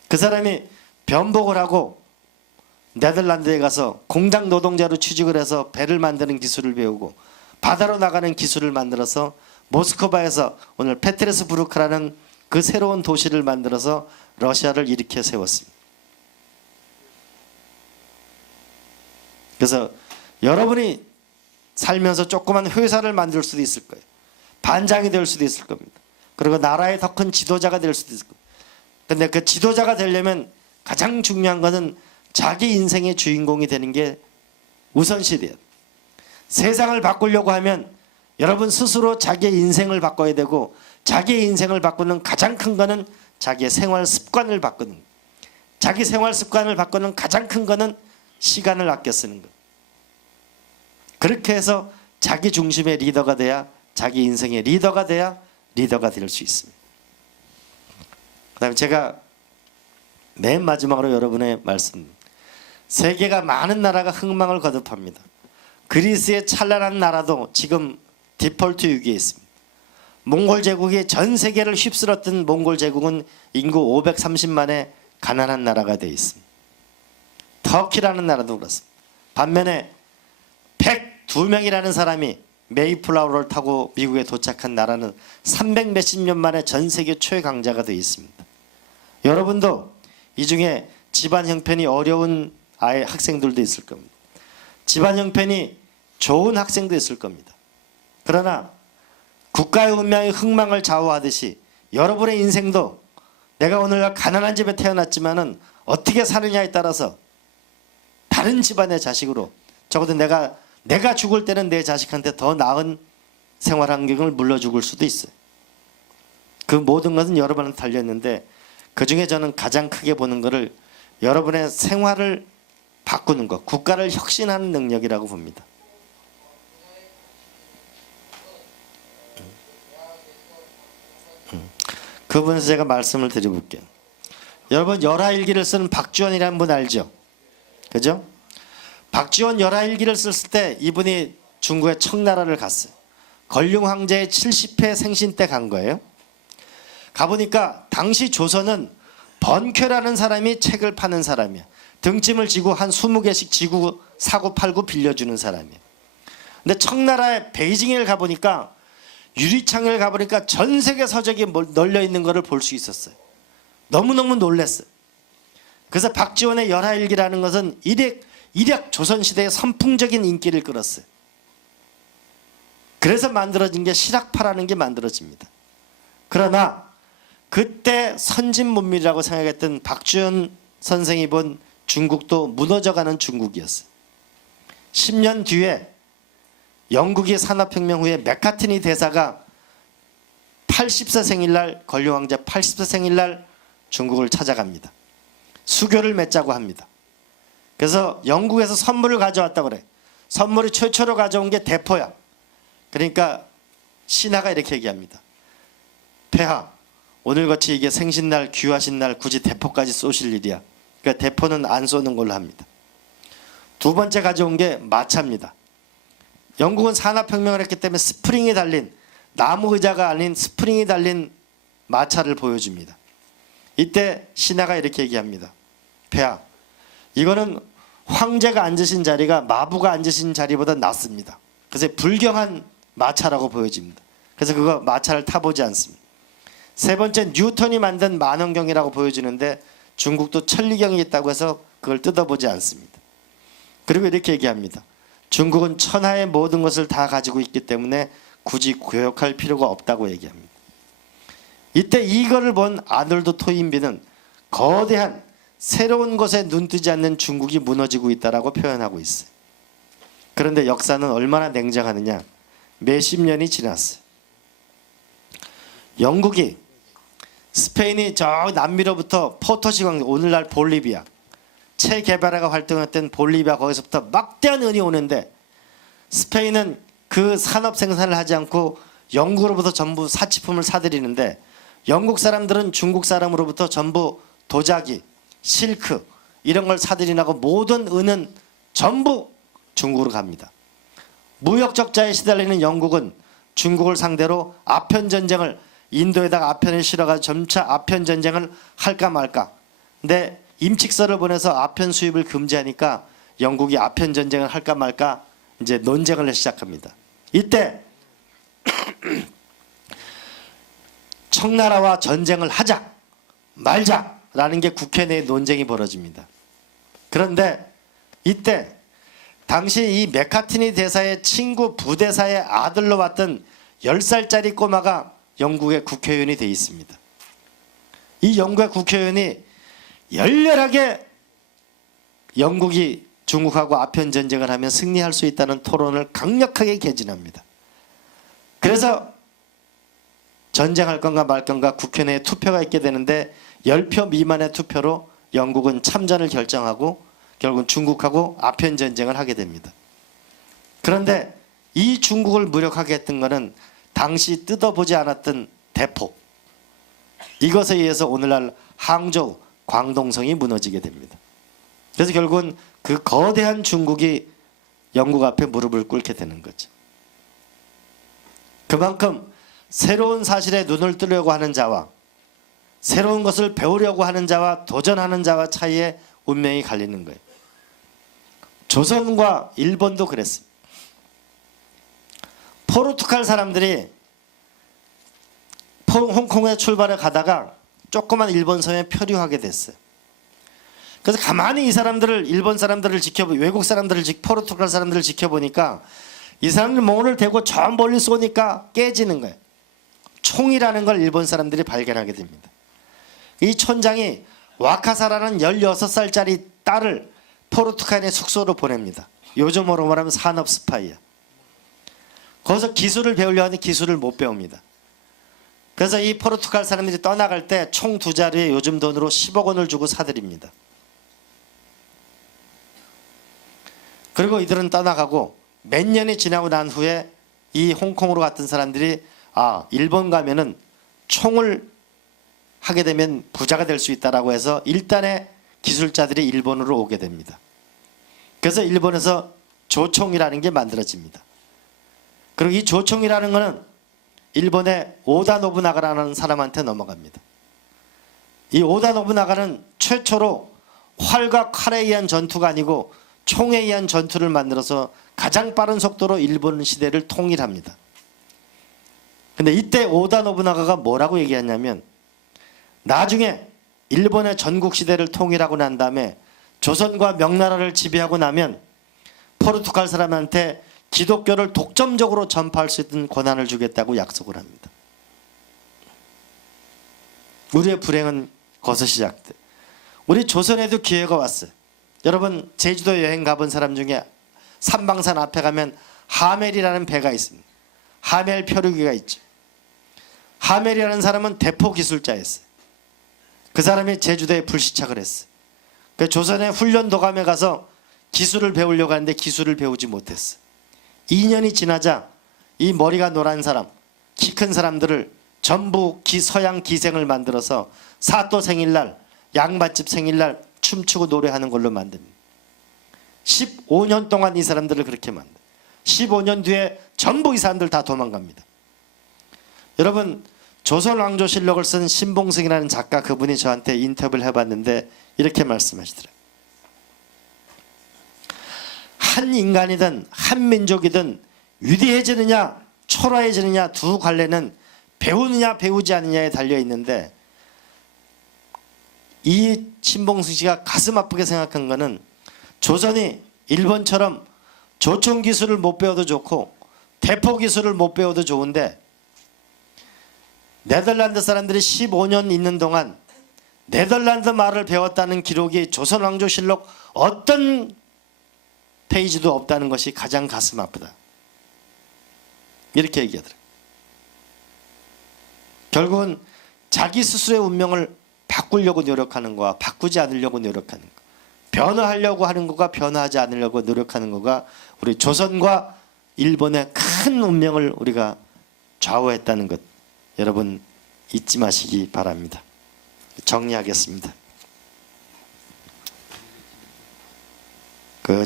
그 사람이 변복을 하고 네덜란드에 가서 공장 노동자로 취직을 해서 배를 만드는 기술을 배우고 바다로 나가는 기술을 만들어서 모스크바에서 오늘 페트레스부르크라는 그 새로운 도시를 만들어서 러시아를 일으켜 세웠습니다. 그래서 여러분이 살면서 조그만 회사를 만들 수도 있을 거예요. 반장이 될 수도 있을 겁니다. 그리고 나라의 더 큰 지도자가 될 수도 있을 겁니다. 근데 그 지도자가 되려면 가장 중요한 것은 자기 인생의 주인공이 되는 게 우선시돼요. 세상을 바꾸려고 하면 여러분 스스로 자기의 인생을 바꿔야 되고, 자기의 인생을 바꾸는 가장 큰 거는 자기의 생활 습관을 바꾸는 거예요. 자기 생활 습관을 바꾸는 가장 큰 거는 시간을 아껴 쓰는 것. 그렇게 해서 자기 중심의 리더가 돼야, 자기 인생의 리더가 돼야 리더가 될 수 있습니다. 그 다음에 제가 맨 마지막으로 여러분의 말씀, 세계가 많은 나라가 흥망을 거듭합니다. 그리스의 찬란한 나라도 지금 디폴트 위기에 있습니다. 몽골 제국이 전 세계를 휩쓸었던 몽골 제국은 인구 530만의 가난한 나라가 되어 있습니다. 터키라는 나라도 그렇습니다. 반면에 102명이라는 사람이 메이플라워를 타고 미국에 도착한 나라는 300 몇십 년 만에 전 세계 최강자가 되어 있습니다. 여러분도 이 중에 집안 형편이 어려운 아이 학생들도 있을 겁니다. 집안 형편이 좋은 학생도 있을 겁니다. 그러나 국가의 운명이 흥망을 좌우하듯이 여러분의 인생도 내가 오늘날 가난한 집에 태어났지만은 어떻게 사느냐에 따라서 다른 집안의 자식으로, 적어도 내가 죽을 때는 내 자식한테 더 나은 생활 환경을 물려 죽을 수도 있어요. 그 모든 것은 여러분한테 달렸는데, 그 중에 저는 가장 크게 보는 것을 여러분의 생활을 바꾸는 것, 국가를 혁신하는 능력이라고 봅니다. 그 부분에서 제가 말씀을 드려볼게요. 여러분, 열하일기를 쓴 박지원이라는 분 알죠? 그죠? 박지원 열하일기를 썼을 때 이분이 중국의 청나라를 갔어요. 걸륭 황제의 70회 생신 때 간 거예요. 가보니까 당시 조선은 번쾌라는 사람이 책을 파는 사람이야. 등짐을 지고 한 20개씩 지고 사고 팔고 빌려주는 사람이야. 근데 청나라의 베이징을 가보니까, 유리창을 가보니까 전 세계 서적이 널려 있는 것을 볼 수 있었어요. 너무너무 놀랐어요. 그래서 박지원의 열하일기라는 것은 일약 조선시대의 선풍적인 인기를 끌었어요. 그래서 만들어진 게 실학파라는 게 만들어집니다. 그러나 그때 선진문명이라고 생각했던 박지원 선생이 본 중국도 무너져가는 중국이었어요. 10년 뒤에 영국의 산업혁명 후에 맥카트니 대사가 80세 생일날, 걸륭 황제 80세 생일날 중국을 찾아갑니다. 수교를 맺자고 합니다. 그래서 영국에서 선물을 가져왔다고 그래. 선물이 최초로 가져온 게 대포야. 그러니까 신하가 이렇게 얘기합니다. 폐하, 오늘같이 이게 생신날, 귀하신 날 굳이 대포까지 쏘실 일이야. 그러니까 대포는 안 쏘는 걸로 합니다. 두 번째 가져온 게 마차입니다. 영국은 산업혁명을 했기 때문에 스프링이 달린, 나무 의자가 아닌 스프링이 달린 마차를 보여줍니다. 이때 신하가 이렇게 얘기합니다. 폐하, 이거는 황제가 앉으신 자리가 마부가 앉으신 자리보다 낫습니다. 그래서 불경한 마차라고 보여집니다. 그래서 그거 마차를 타보지 않습니다. 세 번째, 뉴턴이 만든 만원경이라고 보여주는데 중국도 천리경이 있다고 해서 그걸 뜯어보지 않습니다. 그리고 이렇게 얘기합니다. 중국은 천하의 모든 것을 다 가지고 있기 때문에 굳이 교역할 필요가 없다고 얘기합니다. 이때 이거를 본 아놀드 토인비는 거대한 새로운 것에 눈뜨지 않는 중국이 무너지고 있다라고 표현하고 있어요. 그런데 역사는 얼마나 냉정하느냐. 몇십 년이 지났어요. 영국이 스페인이 저 남미로부터 포토시 광, 오늘날 볼리비아, 체 게바라가 활동했던 볼리비아, 거기서부터 막대한 은이 오는데 스페인은 그 산업 생산을 하지 않고 영국으로부터 전부 사치품을 사들이는데, 영국 사람들은 중국 사람으로부터 전부 도자기, 실크 이런 걸 사들이나고 모든 은은 전부 중국으로 갑니다. 무역 적자에 시달리는 영국은 중국을 상대로 아편 전쟁을, 인도에다가 아편을 실어가지고 점차 아편 전쟁을 할까 말까. 근데 임칙서를 보내서 아편 수입을 금지하니까 영국이 아편 전쟁을 할까 말까 이제 논쟁을 시작합니다. 이때 청나라와 전쟁을 하자 말자라는 게 국회 내 논쟁이 벌어집니다. 그런데 이때 당시 이 메카트니 대사의 친구 부대사의 아들로 왔던 10살짜리 꼬마가 영국의 국회의원이 돼 있습니다. 이 영국의 국회의원이 열렬하게 영국이 중국하고 아편 전쟁을 하면 승리할 수 있다는 토론을 강력하게 개진합니다. 그래서 전쟁할 건가 말 건가 국회 내에 투표가 있게 되는데 10표 미만의 투표로 영국은 참전을 결정하고 결국은 중국하고 아편 전쟁을 하게 됩니다. 그런데 이 중국을 무력하게 했던 것은 당시 뜯어보지 않았던 대포, 이것에 의해서 오늘날 항저우, 광동성이 무너지게 됩니다. 그래서 결국은 그 거대한 중국이 영국 앞에 무릎을 꿇게 되는 거죠. 그만큼 새로운 사실에 눈을 뜨려고 하는 자와 새로운 것을 배우려고 하는 자와 도전하는 자와 차이에 운명이 갈리는 거예요. 조선과 일본도 그랬습니다. 포르투갈 사람들이 홍콩에 출발해 가다가 조그만 일본 섬에 표류하게 됐어요. 그래서 가만히 이 사람들을, 일본 사람들을 외국 사람들을, 포르투갈 사람들을 지켜보니까 이 사람들 몸을 대고 저 멀리 쏘니까 깨지는 거예요. 총이라는 걸 일본 사람들이 발견하게 됩니다. 이 촌장이 와카사라는 16살짜리 딸을 포르투갈의 숙소로 보냅니다. 요즘으로 말하면 산업 스파이야. 거기서 기술을 배우려 하는데 기술을 못 배웁니다. 그래서 이 포르투갈 사람들이 떠나갈 때 총 2자리에 요즘 돈으로 10억 원을 주고 사들입니다. 그리고 이들은 떠나가고 몇 년이 지나고 난 후에 이 홍콩으로 갔던 사람들이 일본 가면은 총을 하게 되면 부자가 될 수 있다라고 해서 일단의 기술자들이 일본으로 오게 됩니다. 그래서 일본에서 조총이라는 게 만들어집니다. 그리고 이 조총이라는 거는 일본의 오다 노부나가라는 사람한테 넘어갑니다. 이 오다 노부나가는 최초로 활과 칼에 의한 전투가 아니고 총에 의한 전투를 만들어서 가장 빠른 속도로 일본 시대를 통일합니다. 근데 이때 오다 노부나가가 뭐라고 얘기했냐면, 나중에 일본의 전국 시대를 통일하고 난 다음에 조선과 명나라를 지배하고 나면 포르투갈 사람한테 기독교를 독점적으로 전파할 수 있는 권한을 주겠다고 약속을 합니다. 우리의 불행은 거기서 시작돼. 우리 조선에도 기회가 왔어요. 여러분 제주도 여행 가본 사람 중에 삼방산 앞에 가면 하멜이라는 배가 있습니다. 하멜 표류기가 있죠. 하멜이라는 사람은 대포 기술자였어요. 그 사람이 제주도에 불시착을 했어요. 그 조선의 훈련도감에 가서 기술을 배우려고 하는데 기술을 배우지 못했어요. 2년이 지나자 이 머리가 노란 사람, 키 큰 사람들을 전부 서양 기생을 만들어서 사또 생일날, 양반집 생일날 춤추고 노래하는 걸로 만듭니다. 15년 동안 이 사람들을 그렇게 만들어요. 15년 뒤에 전부 이 사람들 다 도망갑니다. 여러분 조선왕조실록을 쓴 신봉승이라는 작가, 그분이 저한테 인터뷰를 해봤는데 이렇게 말씀하시더라고요. 한 인간이든 한 민족이든 위대해지느냐 초라해지느냐 두 갈래는 배우느냐 배우지 않느냐에 달려 있는데, 이 신봉승 씨가 가슴 아프게 생각한 거는 조선이 일본처럼 조총 기술을 못 배워도 좋고 대포 기술을 못 배워도 좋은데, 네덜란드 사람들이 15년 있는 동안 네덜란드 말을 배웠다는 기록이 조선왕조실록 어떤 페이지도 없다는 것이 가장 가슴 아프다. 이렇게 얘기하더라고요. 결국은 자기 스스로의 운명을 바꾸려고 노력하는 거와 바꾸지 않으려고 노력하는 거, 변화하려고 하는 거가 변화하지 않으려고 노력하는 거가 우리 조선과 일본의 큰 운명을 우리가 좌우했다는 것, 여러분 잊지 마시기 바랍니다. 정리하겠습니다.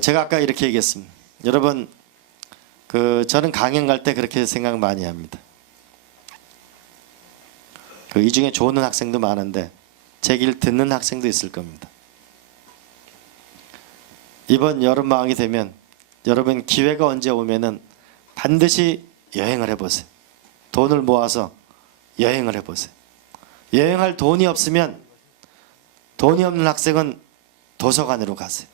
제가 아까 이렇게 얘기했습니다. 여러분 저는 강연 갈 때 그렇게 생각 많이 합니다. 이 중에 좋은 학생도 많은데 제 얘기를 듣는 학생도 있을 겁니다. 이번 여름방학이 되면 여러분 기회가 언제 오면은 반드시 여행을 해보세요. 돈을 모아서 여행을 해보세요. 여행할 돈이 없으면 돈이 없는 학생은 도서관으로 가세요.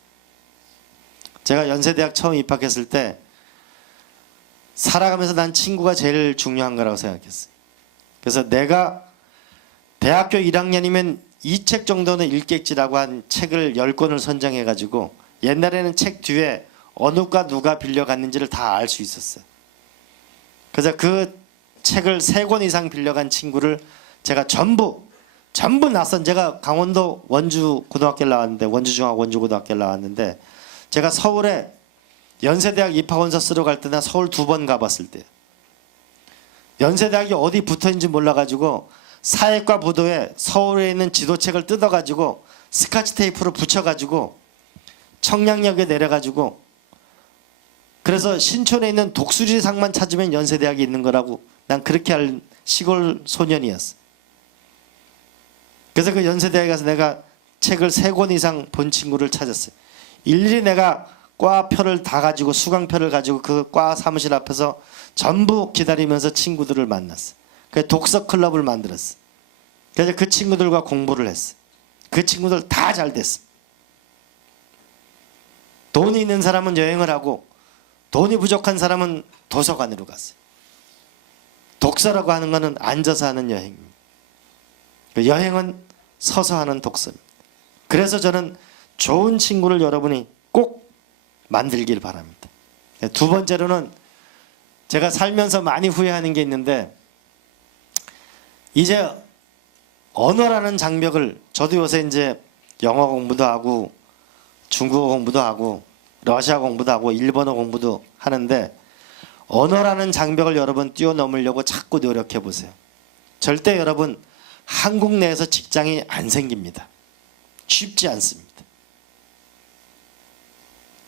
제가 연세대학 처음 입학했을 때 살아가면서 난 친구가 제일 중요한 거라고 생각했어요. 그래서 내가 대학교 1학년이면 이 책 정도는 읽겠지라고 한 책을 10권을 선정해 가지고 옛날에는 책 뒤에 어느 과 누가 빌려갔는지를 다 알 수 있었어요. 그래서 그 책을 3권 이상 빌려간 친구를 제가 전부 낯선, 제가 강원도 원주 고등학교를 나왔는데, 원주중학 원주 고등학교를 나왔는데, 제가 서울에 연세대학 입학원서 쓰러 갈 때나 서울 2번 가봤을 때 연세대학이 어디 붙어있는지 몰라가지고 사회과 부도에 서울에 있는 지도책을 뜯어가지고 스카치 테이프로 붙여가지고 청량역에 내려가지고, 그래서 신촌에 있는 독수리상만 찾으면 연세대학이 있는 거라고 난 그렇게 할 시골 소년이었어. 그래서 그 연세대학에 가서 내가 책을 3권 이상 본 친구를 찾았어요. 일일이 내가 과표를 다 가지고, 수강표를 가지고 그 과 사무실 앞에서 전부 기다리면서 친구들을 만났어. 그래서 독서 클럽을 만들었어. 그래서 그 친구들과 공부를 했어. 그 친구들 다 잘 됐어. 돈이 있는 사람은 여행을 하고 돈이 부족한 사람은 도서관으로 갔어요. 독서라고 하는 것은 앉아서 하는 여행입니다. 여행은 서서 하는 독서입니다. 그래서 저는 좋은 친구를 여러분이 꼭 만들길 바랍니다. 2번째로는 제가 살면서 많이 후회하는 게 있는데, 이제 언어라는 장벽을, 저도 요새 이제 영어 공부도 하고 중국어 공부도 하고 러시아 공부도 하고 일본어 공부도 하는데, 언어라는 장벽을 여러분 뛰어넘으려고 자꾸 노력해 보세요. 절대 여러분 한국 내에서 직장이 안 생깁니다. 쉽지 않습니다.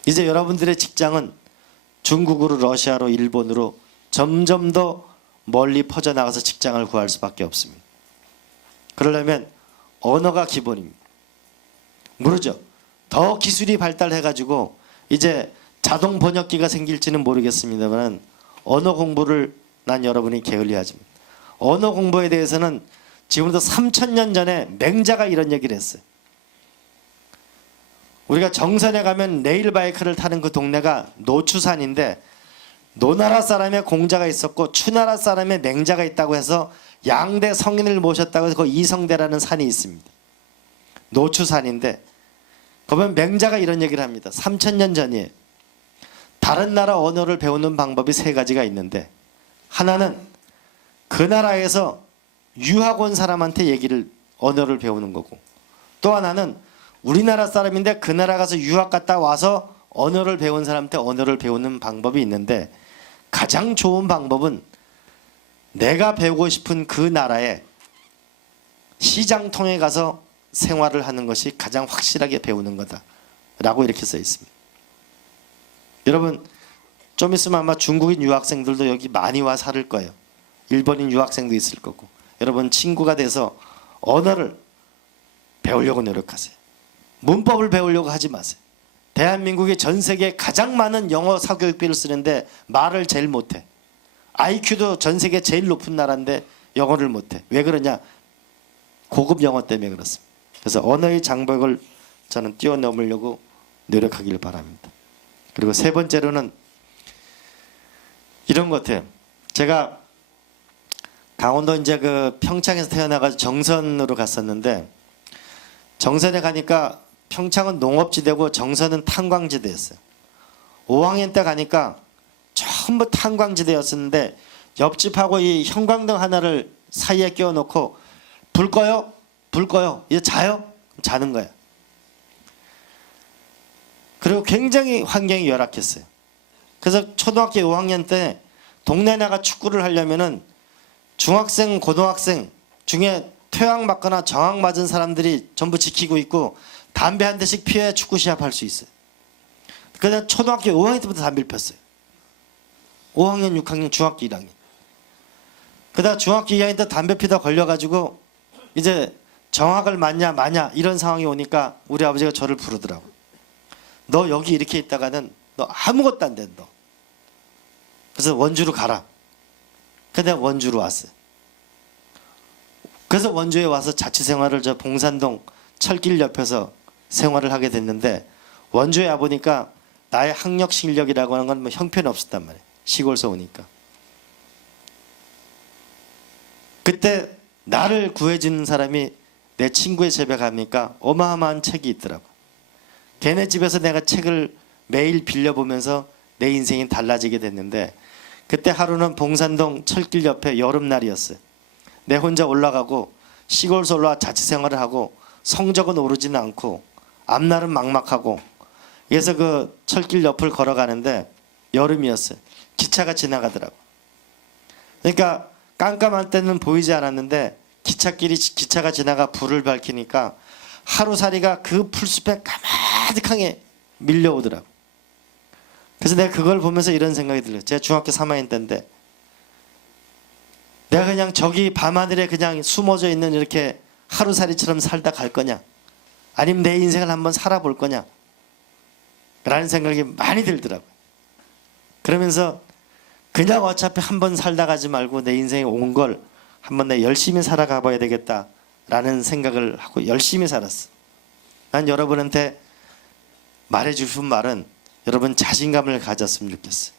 이제 여러분들의 직장은 중국으로, 러시아로, 일본으로 점점 더 멀리 퍼져나가서 직장을 구할 수밖에 없습니다. 그러려면 언어가 기본입니다. 모르죠? 더 기술이 발달해가지고 이제 자동 번역기가 생길지는 모르겠습니다만, 언어 공부를 난 여러분이 게을리하지. 언어 공부에 대해서는 지금부터 3000년 전에 맹자가 이런 얘기를 했어요. 우리가 정선에 가면 레일바이크를 타는 그 동네가 노추산인데, 노나라 사람의 공자가 있었고 추나라 사람의 맹자가 있다고 해서 양대 성인을 모셨다고 해서 그 이성대라는 산이 있습니다. 노추산인데, 그러면 맹자가 이런 얘기를 합니다. 3000년 전이에요. 다른 나라 언어를 배우는 방법이 3가지가 있는데, 하나는 그 나라에서 유학 온 사람한테 언어를 배우는 거고, 또 하나는 우리나라 사람인데 그 나라 가서 유학 갔다 와서 언어를 배운 사람한테 언어를 배우는 방법이 있는데, 가장 좋은 방법은 내가 배우고 싶은 그 나라의 시장통에 가서 생활을 하는 것이 가장 확실하게 배우는 거다 라고 이렇게 써 있습니다. 여러분, 좀 있으면 아마 중국인 유학생들도 여기 많이 와 살을 거예요. 일본인 유학생도 있을 거고. 여러분, 친구가 돼서 언어를 배우려고 노력하세요. 문법을 배우려고 하지 마세요. 대한민국이 전 세계에 가장 많은 영어 사교육비를 쓰는데 말을 제일 못해. IQ도 전 세계 제일 높은 나라인데 영어를 못해. 왜 그러냐? 고급 영어 때문에 그렇습니다. 그래서 언어의 장벽을 저는 뛰어넘으려고 노력하길 바랍니다. 그리고 3번째로는 이런 것 같아요. 제가 강원도 이제 그 평창에서 태어나가지고 정선으로 갔었는데, 정선에 가니까 평창은 농업지대고 정선은 탄광지대였어요. 5학년 때 가니까 전부 탄광지대였었는데, 옆집하고 이 형광등 하나를 사이에 끼워놓고 불 꺼요? 불 꺼요. 이제 자요? 자는 거야. 그리고 굉장히 환경이 열악했어요. 그래서 초등학교 5학년 때 동네 나가 축구를 하려면은 중학생, 고등학생 중에 퇴학 맞거나 정학 맞은 사람들이 전부 지키고 있고, 담배 한 대씩 피워야 축구 시합할 수 있어요. 그래서 초등학교 5학년 때부터 담배를 폈어요. 5학년, 6학년, 중학교 1학년. 그러다 중학교 2학년 때 담배 피다 걸려가지고 이제 정학을 맞냐 마냐 이런 상황이 오니까 우리 아버지가 저를 부르더라고. 너 여기 이렇게 있다가는 너 아무것도 안 된다. 그래서 원주로 가라. 근데 원주로 왔어요. 그래서 원주에 와서 자취 생활을 저 봉산동 철길 옆에서 생활을 하게 됐는데 원주에 와 보니까 나의 학력 실력이라고 하는 건 뭐 형편없었단 말이에요. 시골서 오니까. 그때 나를 구해주는 사람이 내 친구의 집에 가니까 어마어마한 책이 있더라고. 걔네 집에서 내가 책을 매일 빌려보면서 내 인생이 달라지게 됐는데 그때 하루는 봉산동 철길 옆에 여름날이었어요. 내 혼자 올라가고 시골서 올라와 자취 생활을 하고 성적은 오르지는 않고 앞날은 막막하고 그래서 그 철길 옆을 걸어가는데 여름이었어요. 기차가 지나가더라고. 그러니까 깜깜한 때는 보이지 않았는데 기차가 지나가 불을 밝히니까 하루살이가 그 풀숲에 가득하게 밀려오더라고. 그래서 내가 그걸 보면서 이런 생각이 들어요. 제가 중학교 3학년 때인데 내가 그냥 저기 밤하늘에 그냥 숨어져 있는 이렇게 하루살이처럼 살다 갈 거냐, 아니면 내 인생을 한번 살아볼 거냐 라는 생각이 많이 들더라고요. 그러면서 그냥 어차피 한번 살다 가지 말고 내 인생에 온 걸 한번 내가 열심히 살아가 봐야 되겠다라는 생각을 하고 열심히 살았어. 난 여러분한테 말해주고 싶은 말은 여러분 자신감을 가졌으면 좋겠어요.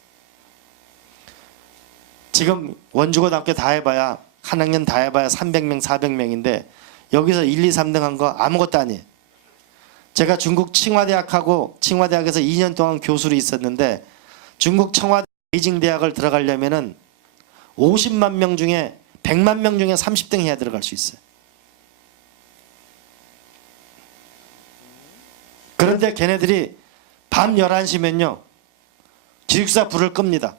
지금 원주고등학교 다 해봐야 한 학년 다 해봐야 300명 400명인데 여기서 1, 2, 3등 한 거 아무것도 아니에요. 제가 중국 칭화대학하고 칭화대학에서 2년 동안 교수로 있었는데 중국 청와대 베이징 대학을 들어가려면은 50만 명 중에 100만 명 중에 30등 해야 들어갈 수 있어요. 그런데 걔네들이 밤 11시면요 기숙사 불을 끕니다.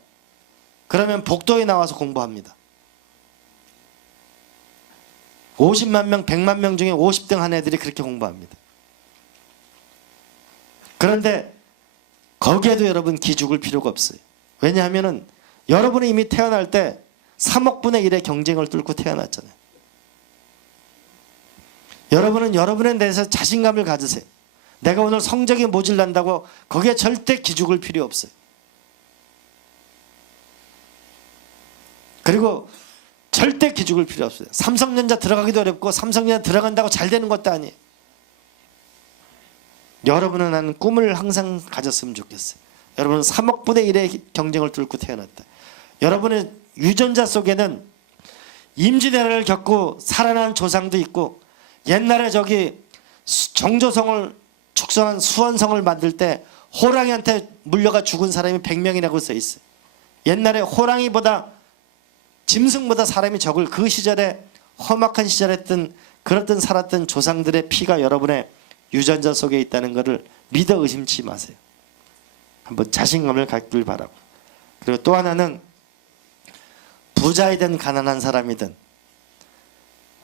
그러면 복도에 나와서 공부합니다. 50만 명, 100만 명 중에 50등 한 애들이 그렇게 공부합니다. 그런데 거기에도 여러분 기죽을 필요가 없어요. 왜냐하면은 여러분이 이미 태어날 때 3억 분의 1의 경쟁을 뚫고 태어났잖아요. 여러분은 여러분에 대해서 자신감을 가지세요. 내가 오늘 성적이 모질란다고 거기에 절대 기죽을 필요 없어요. 그리고 절대 기죽을 필요 없어요. 삼성전자 들어가기도 어렵고 삼성전자 들어간다고 잘 되는 것도 아니에요. 여러분은 하는 꿈을 항상 가졌으면 좋겠어요. 여러분은 3억 분의 1의 경쟁을 뚫고 태어났다. 여러분의 유전자 속에는 임진왜란을 겪고 살아난 조상도 있고 옛날에 저기 정조성을 축성한 수원성을 만들 때 호랑이한테 물려가 죽은 사람이 100명이라고 써 있어요. 옛날에 호랑이보다 짐승보다 사람이 적을 그 시절에 험악한 시절했던 그렇던 살았던 조상들의 피가 여러분의 유전자 속에 있다는 것을 믿어 의심치 마세요. 한번 자신감을 갖길 바라고. 그리고 또 하나는 부자이든 가난한 사람이든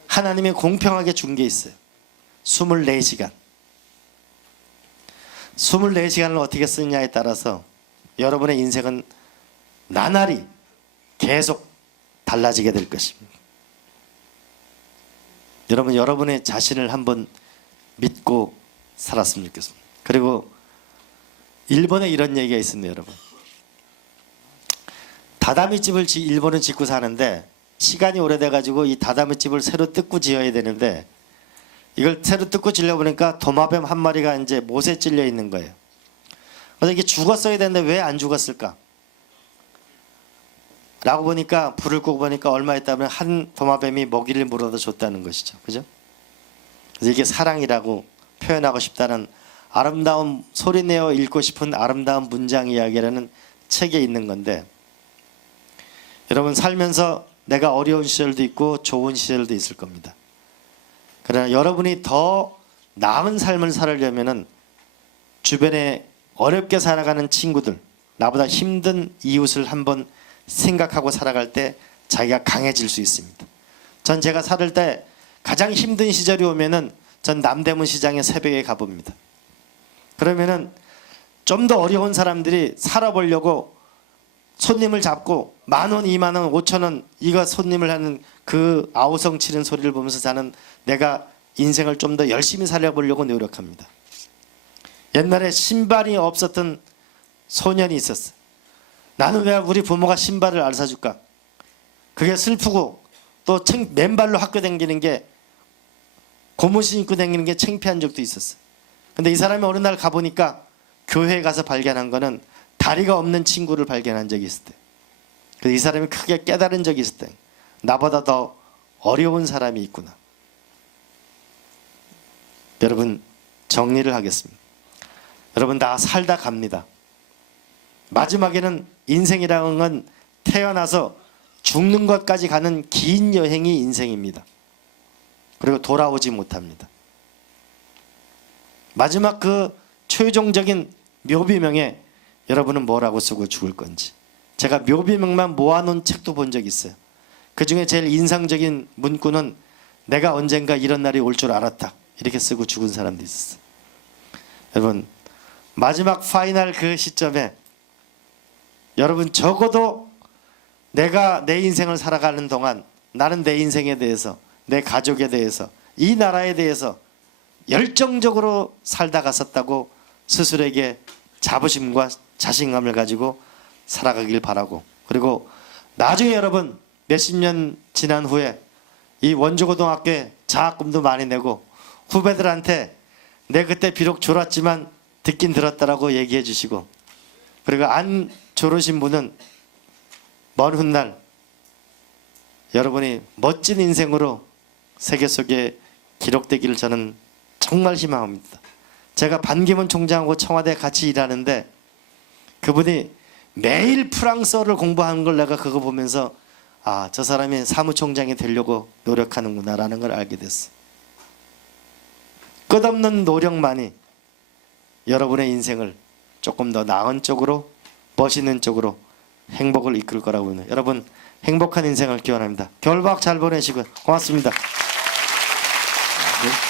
하나님이 공평하게 준 게 있어요. 24시간. 24시간을 어떻게 쓰느냐에 따라서 여러분의 인생은 나날이 계속 달라지게 될 것입니다. 여러분, 여러분의 자신을 한번 믿고 살았으면 좋겠습니다. 그리고 일본에 이런 얘기가 있습니다. 여러분, 다다미집을 일본은 짓고 사는데 시간이 오래돼 가지고 이 다다미집을 새로 뜯고 지어야 되는데 이걸 새로 뜯고 지려고 보니까 도마뱀 한 마리가 이제 못에 찔려 있는 거예요. 그래서 이게 죽었어야 되는데 왜 안 죽었을까? 라고 보니까 불을 끄고 보니까 얼마 있다면 한 도마뱀이 먹이를 물어다 줬다는 것이죠. 그죠? 그래서 이게 사랑이라고 표현하고 싶다는 아름다운 소리내어 읽고 싶은 아름다운 문장 이야기라는 책에 있는 건데 여러분 살면서 내가 어려운 시절도 있고 좋은 시절도 있을 겁니다. 그러나 여러분이 더 나은 삶을 살려면은 주변에 어렵게 살아가는 친구들, 나보다 힘든 이웃을 한번 생각하고 살아갈 때 자기가 강해질 수 있습니다. 전 제가 살을 때 가장 힘든 시절이 오면은 전 남대문 시장에 새벽에 가봅니다. 그러면은 좀 더 어려운 사람들이 살아보려고 손님을 잡고 10,000원, 20,000원, 5,000원 이거 손님을 하는 그 아우성 치는 소리를 보면서 저는 내가 인생을 좀 더 열심히 살려보려고 노력합니다. 옛날에 신발이 없었던 소년이 있었어. 나는 왜 우리 부모가 신발을 안 사줄까? 그게 슬프고 또 맨발로 학교 다니는 게 고무신 입고 다니는 게 창피한 적도 있었어. 근데 이 사람이 어느 날 가보니까 교회에 가서 발견한 거는 다리가 없는 친구를 발견한 적이 있을 때. 그래서 이 사람이 크게 깨달은 적이 있을 때 나보다 더 어려운 사람이 있구나. 여러분 정리를 하겠습니다. 여러분 다 살다 갑니다. 마지막에는 인생이라는 건 태어나서 죽는 것까지 가는 긴 여행이 인생입니다. 그리고 돌아오지 못합니다. 마지막 그 최종적인 묘비명에 여러분은 뭐라고 쓰고 죽을 건지. 제가 묘비명만 모아놓은 책도 본 적이 있어요. 그 중에 제일 인상적인 문구는 내가 언젠가 이런 날이 올 줄 알았다. 이렇게 쓰고 죽은 사람도 있었어요. 여러분 마지막 파이널 그 시점에 여러분 적어도 내가 내 인생을 살아가는 동안 나는 내 인생에 대해서 내 가족에 대해서 이 나라에 대해서 열정적으로 살다 갔었다고 스스로에게 자부심과 자신감을 가지고 살아가길 바라고, 그리고 나중에 여러분 몇십 년 지난 후에 이 원주고등학교에 장학금도 많이 내고 후배들한테 내 그때 비록 졸았지만 듣긴 들었다라고 얘기해 주시고, 그리고 안 졸으신 분은 먼 훗날 여러분이 멋진 인생으로 세계 속에 기록되기를 저는 정말 희망합니다. 제가 반기문 총장하고 청와대에 같이 일하는데 그분이 매일 프랑스어를 공부하는 걸 내가 그거 보면서 아, 저 사람이 사무총장이 되려고 노력하는구나라는 걸 알게 됐어. 끝없는 노력만이 여러분의 인생을 조금 더 나은 쪽으로, 멋있는 쪽으로 행복을 이끌 거라고 보는, 여러분 행복한 인생을 기원합니다. 겨울방학 잘 보내시고 고맙습니다. 네.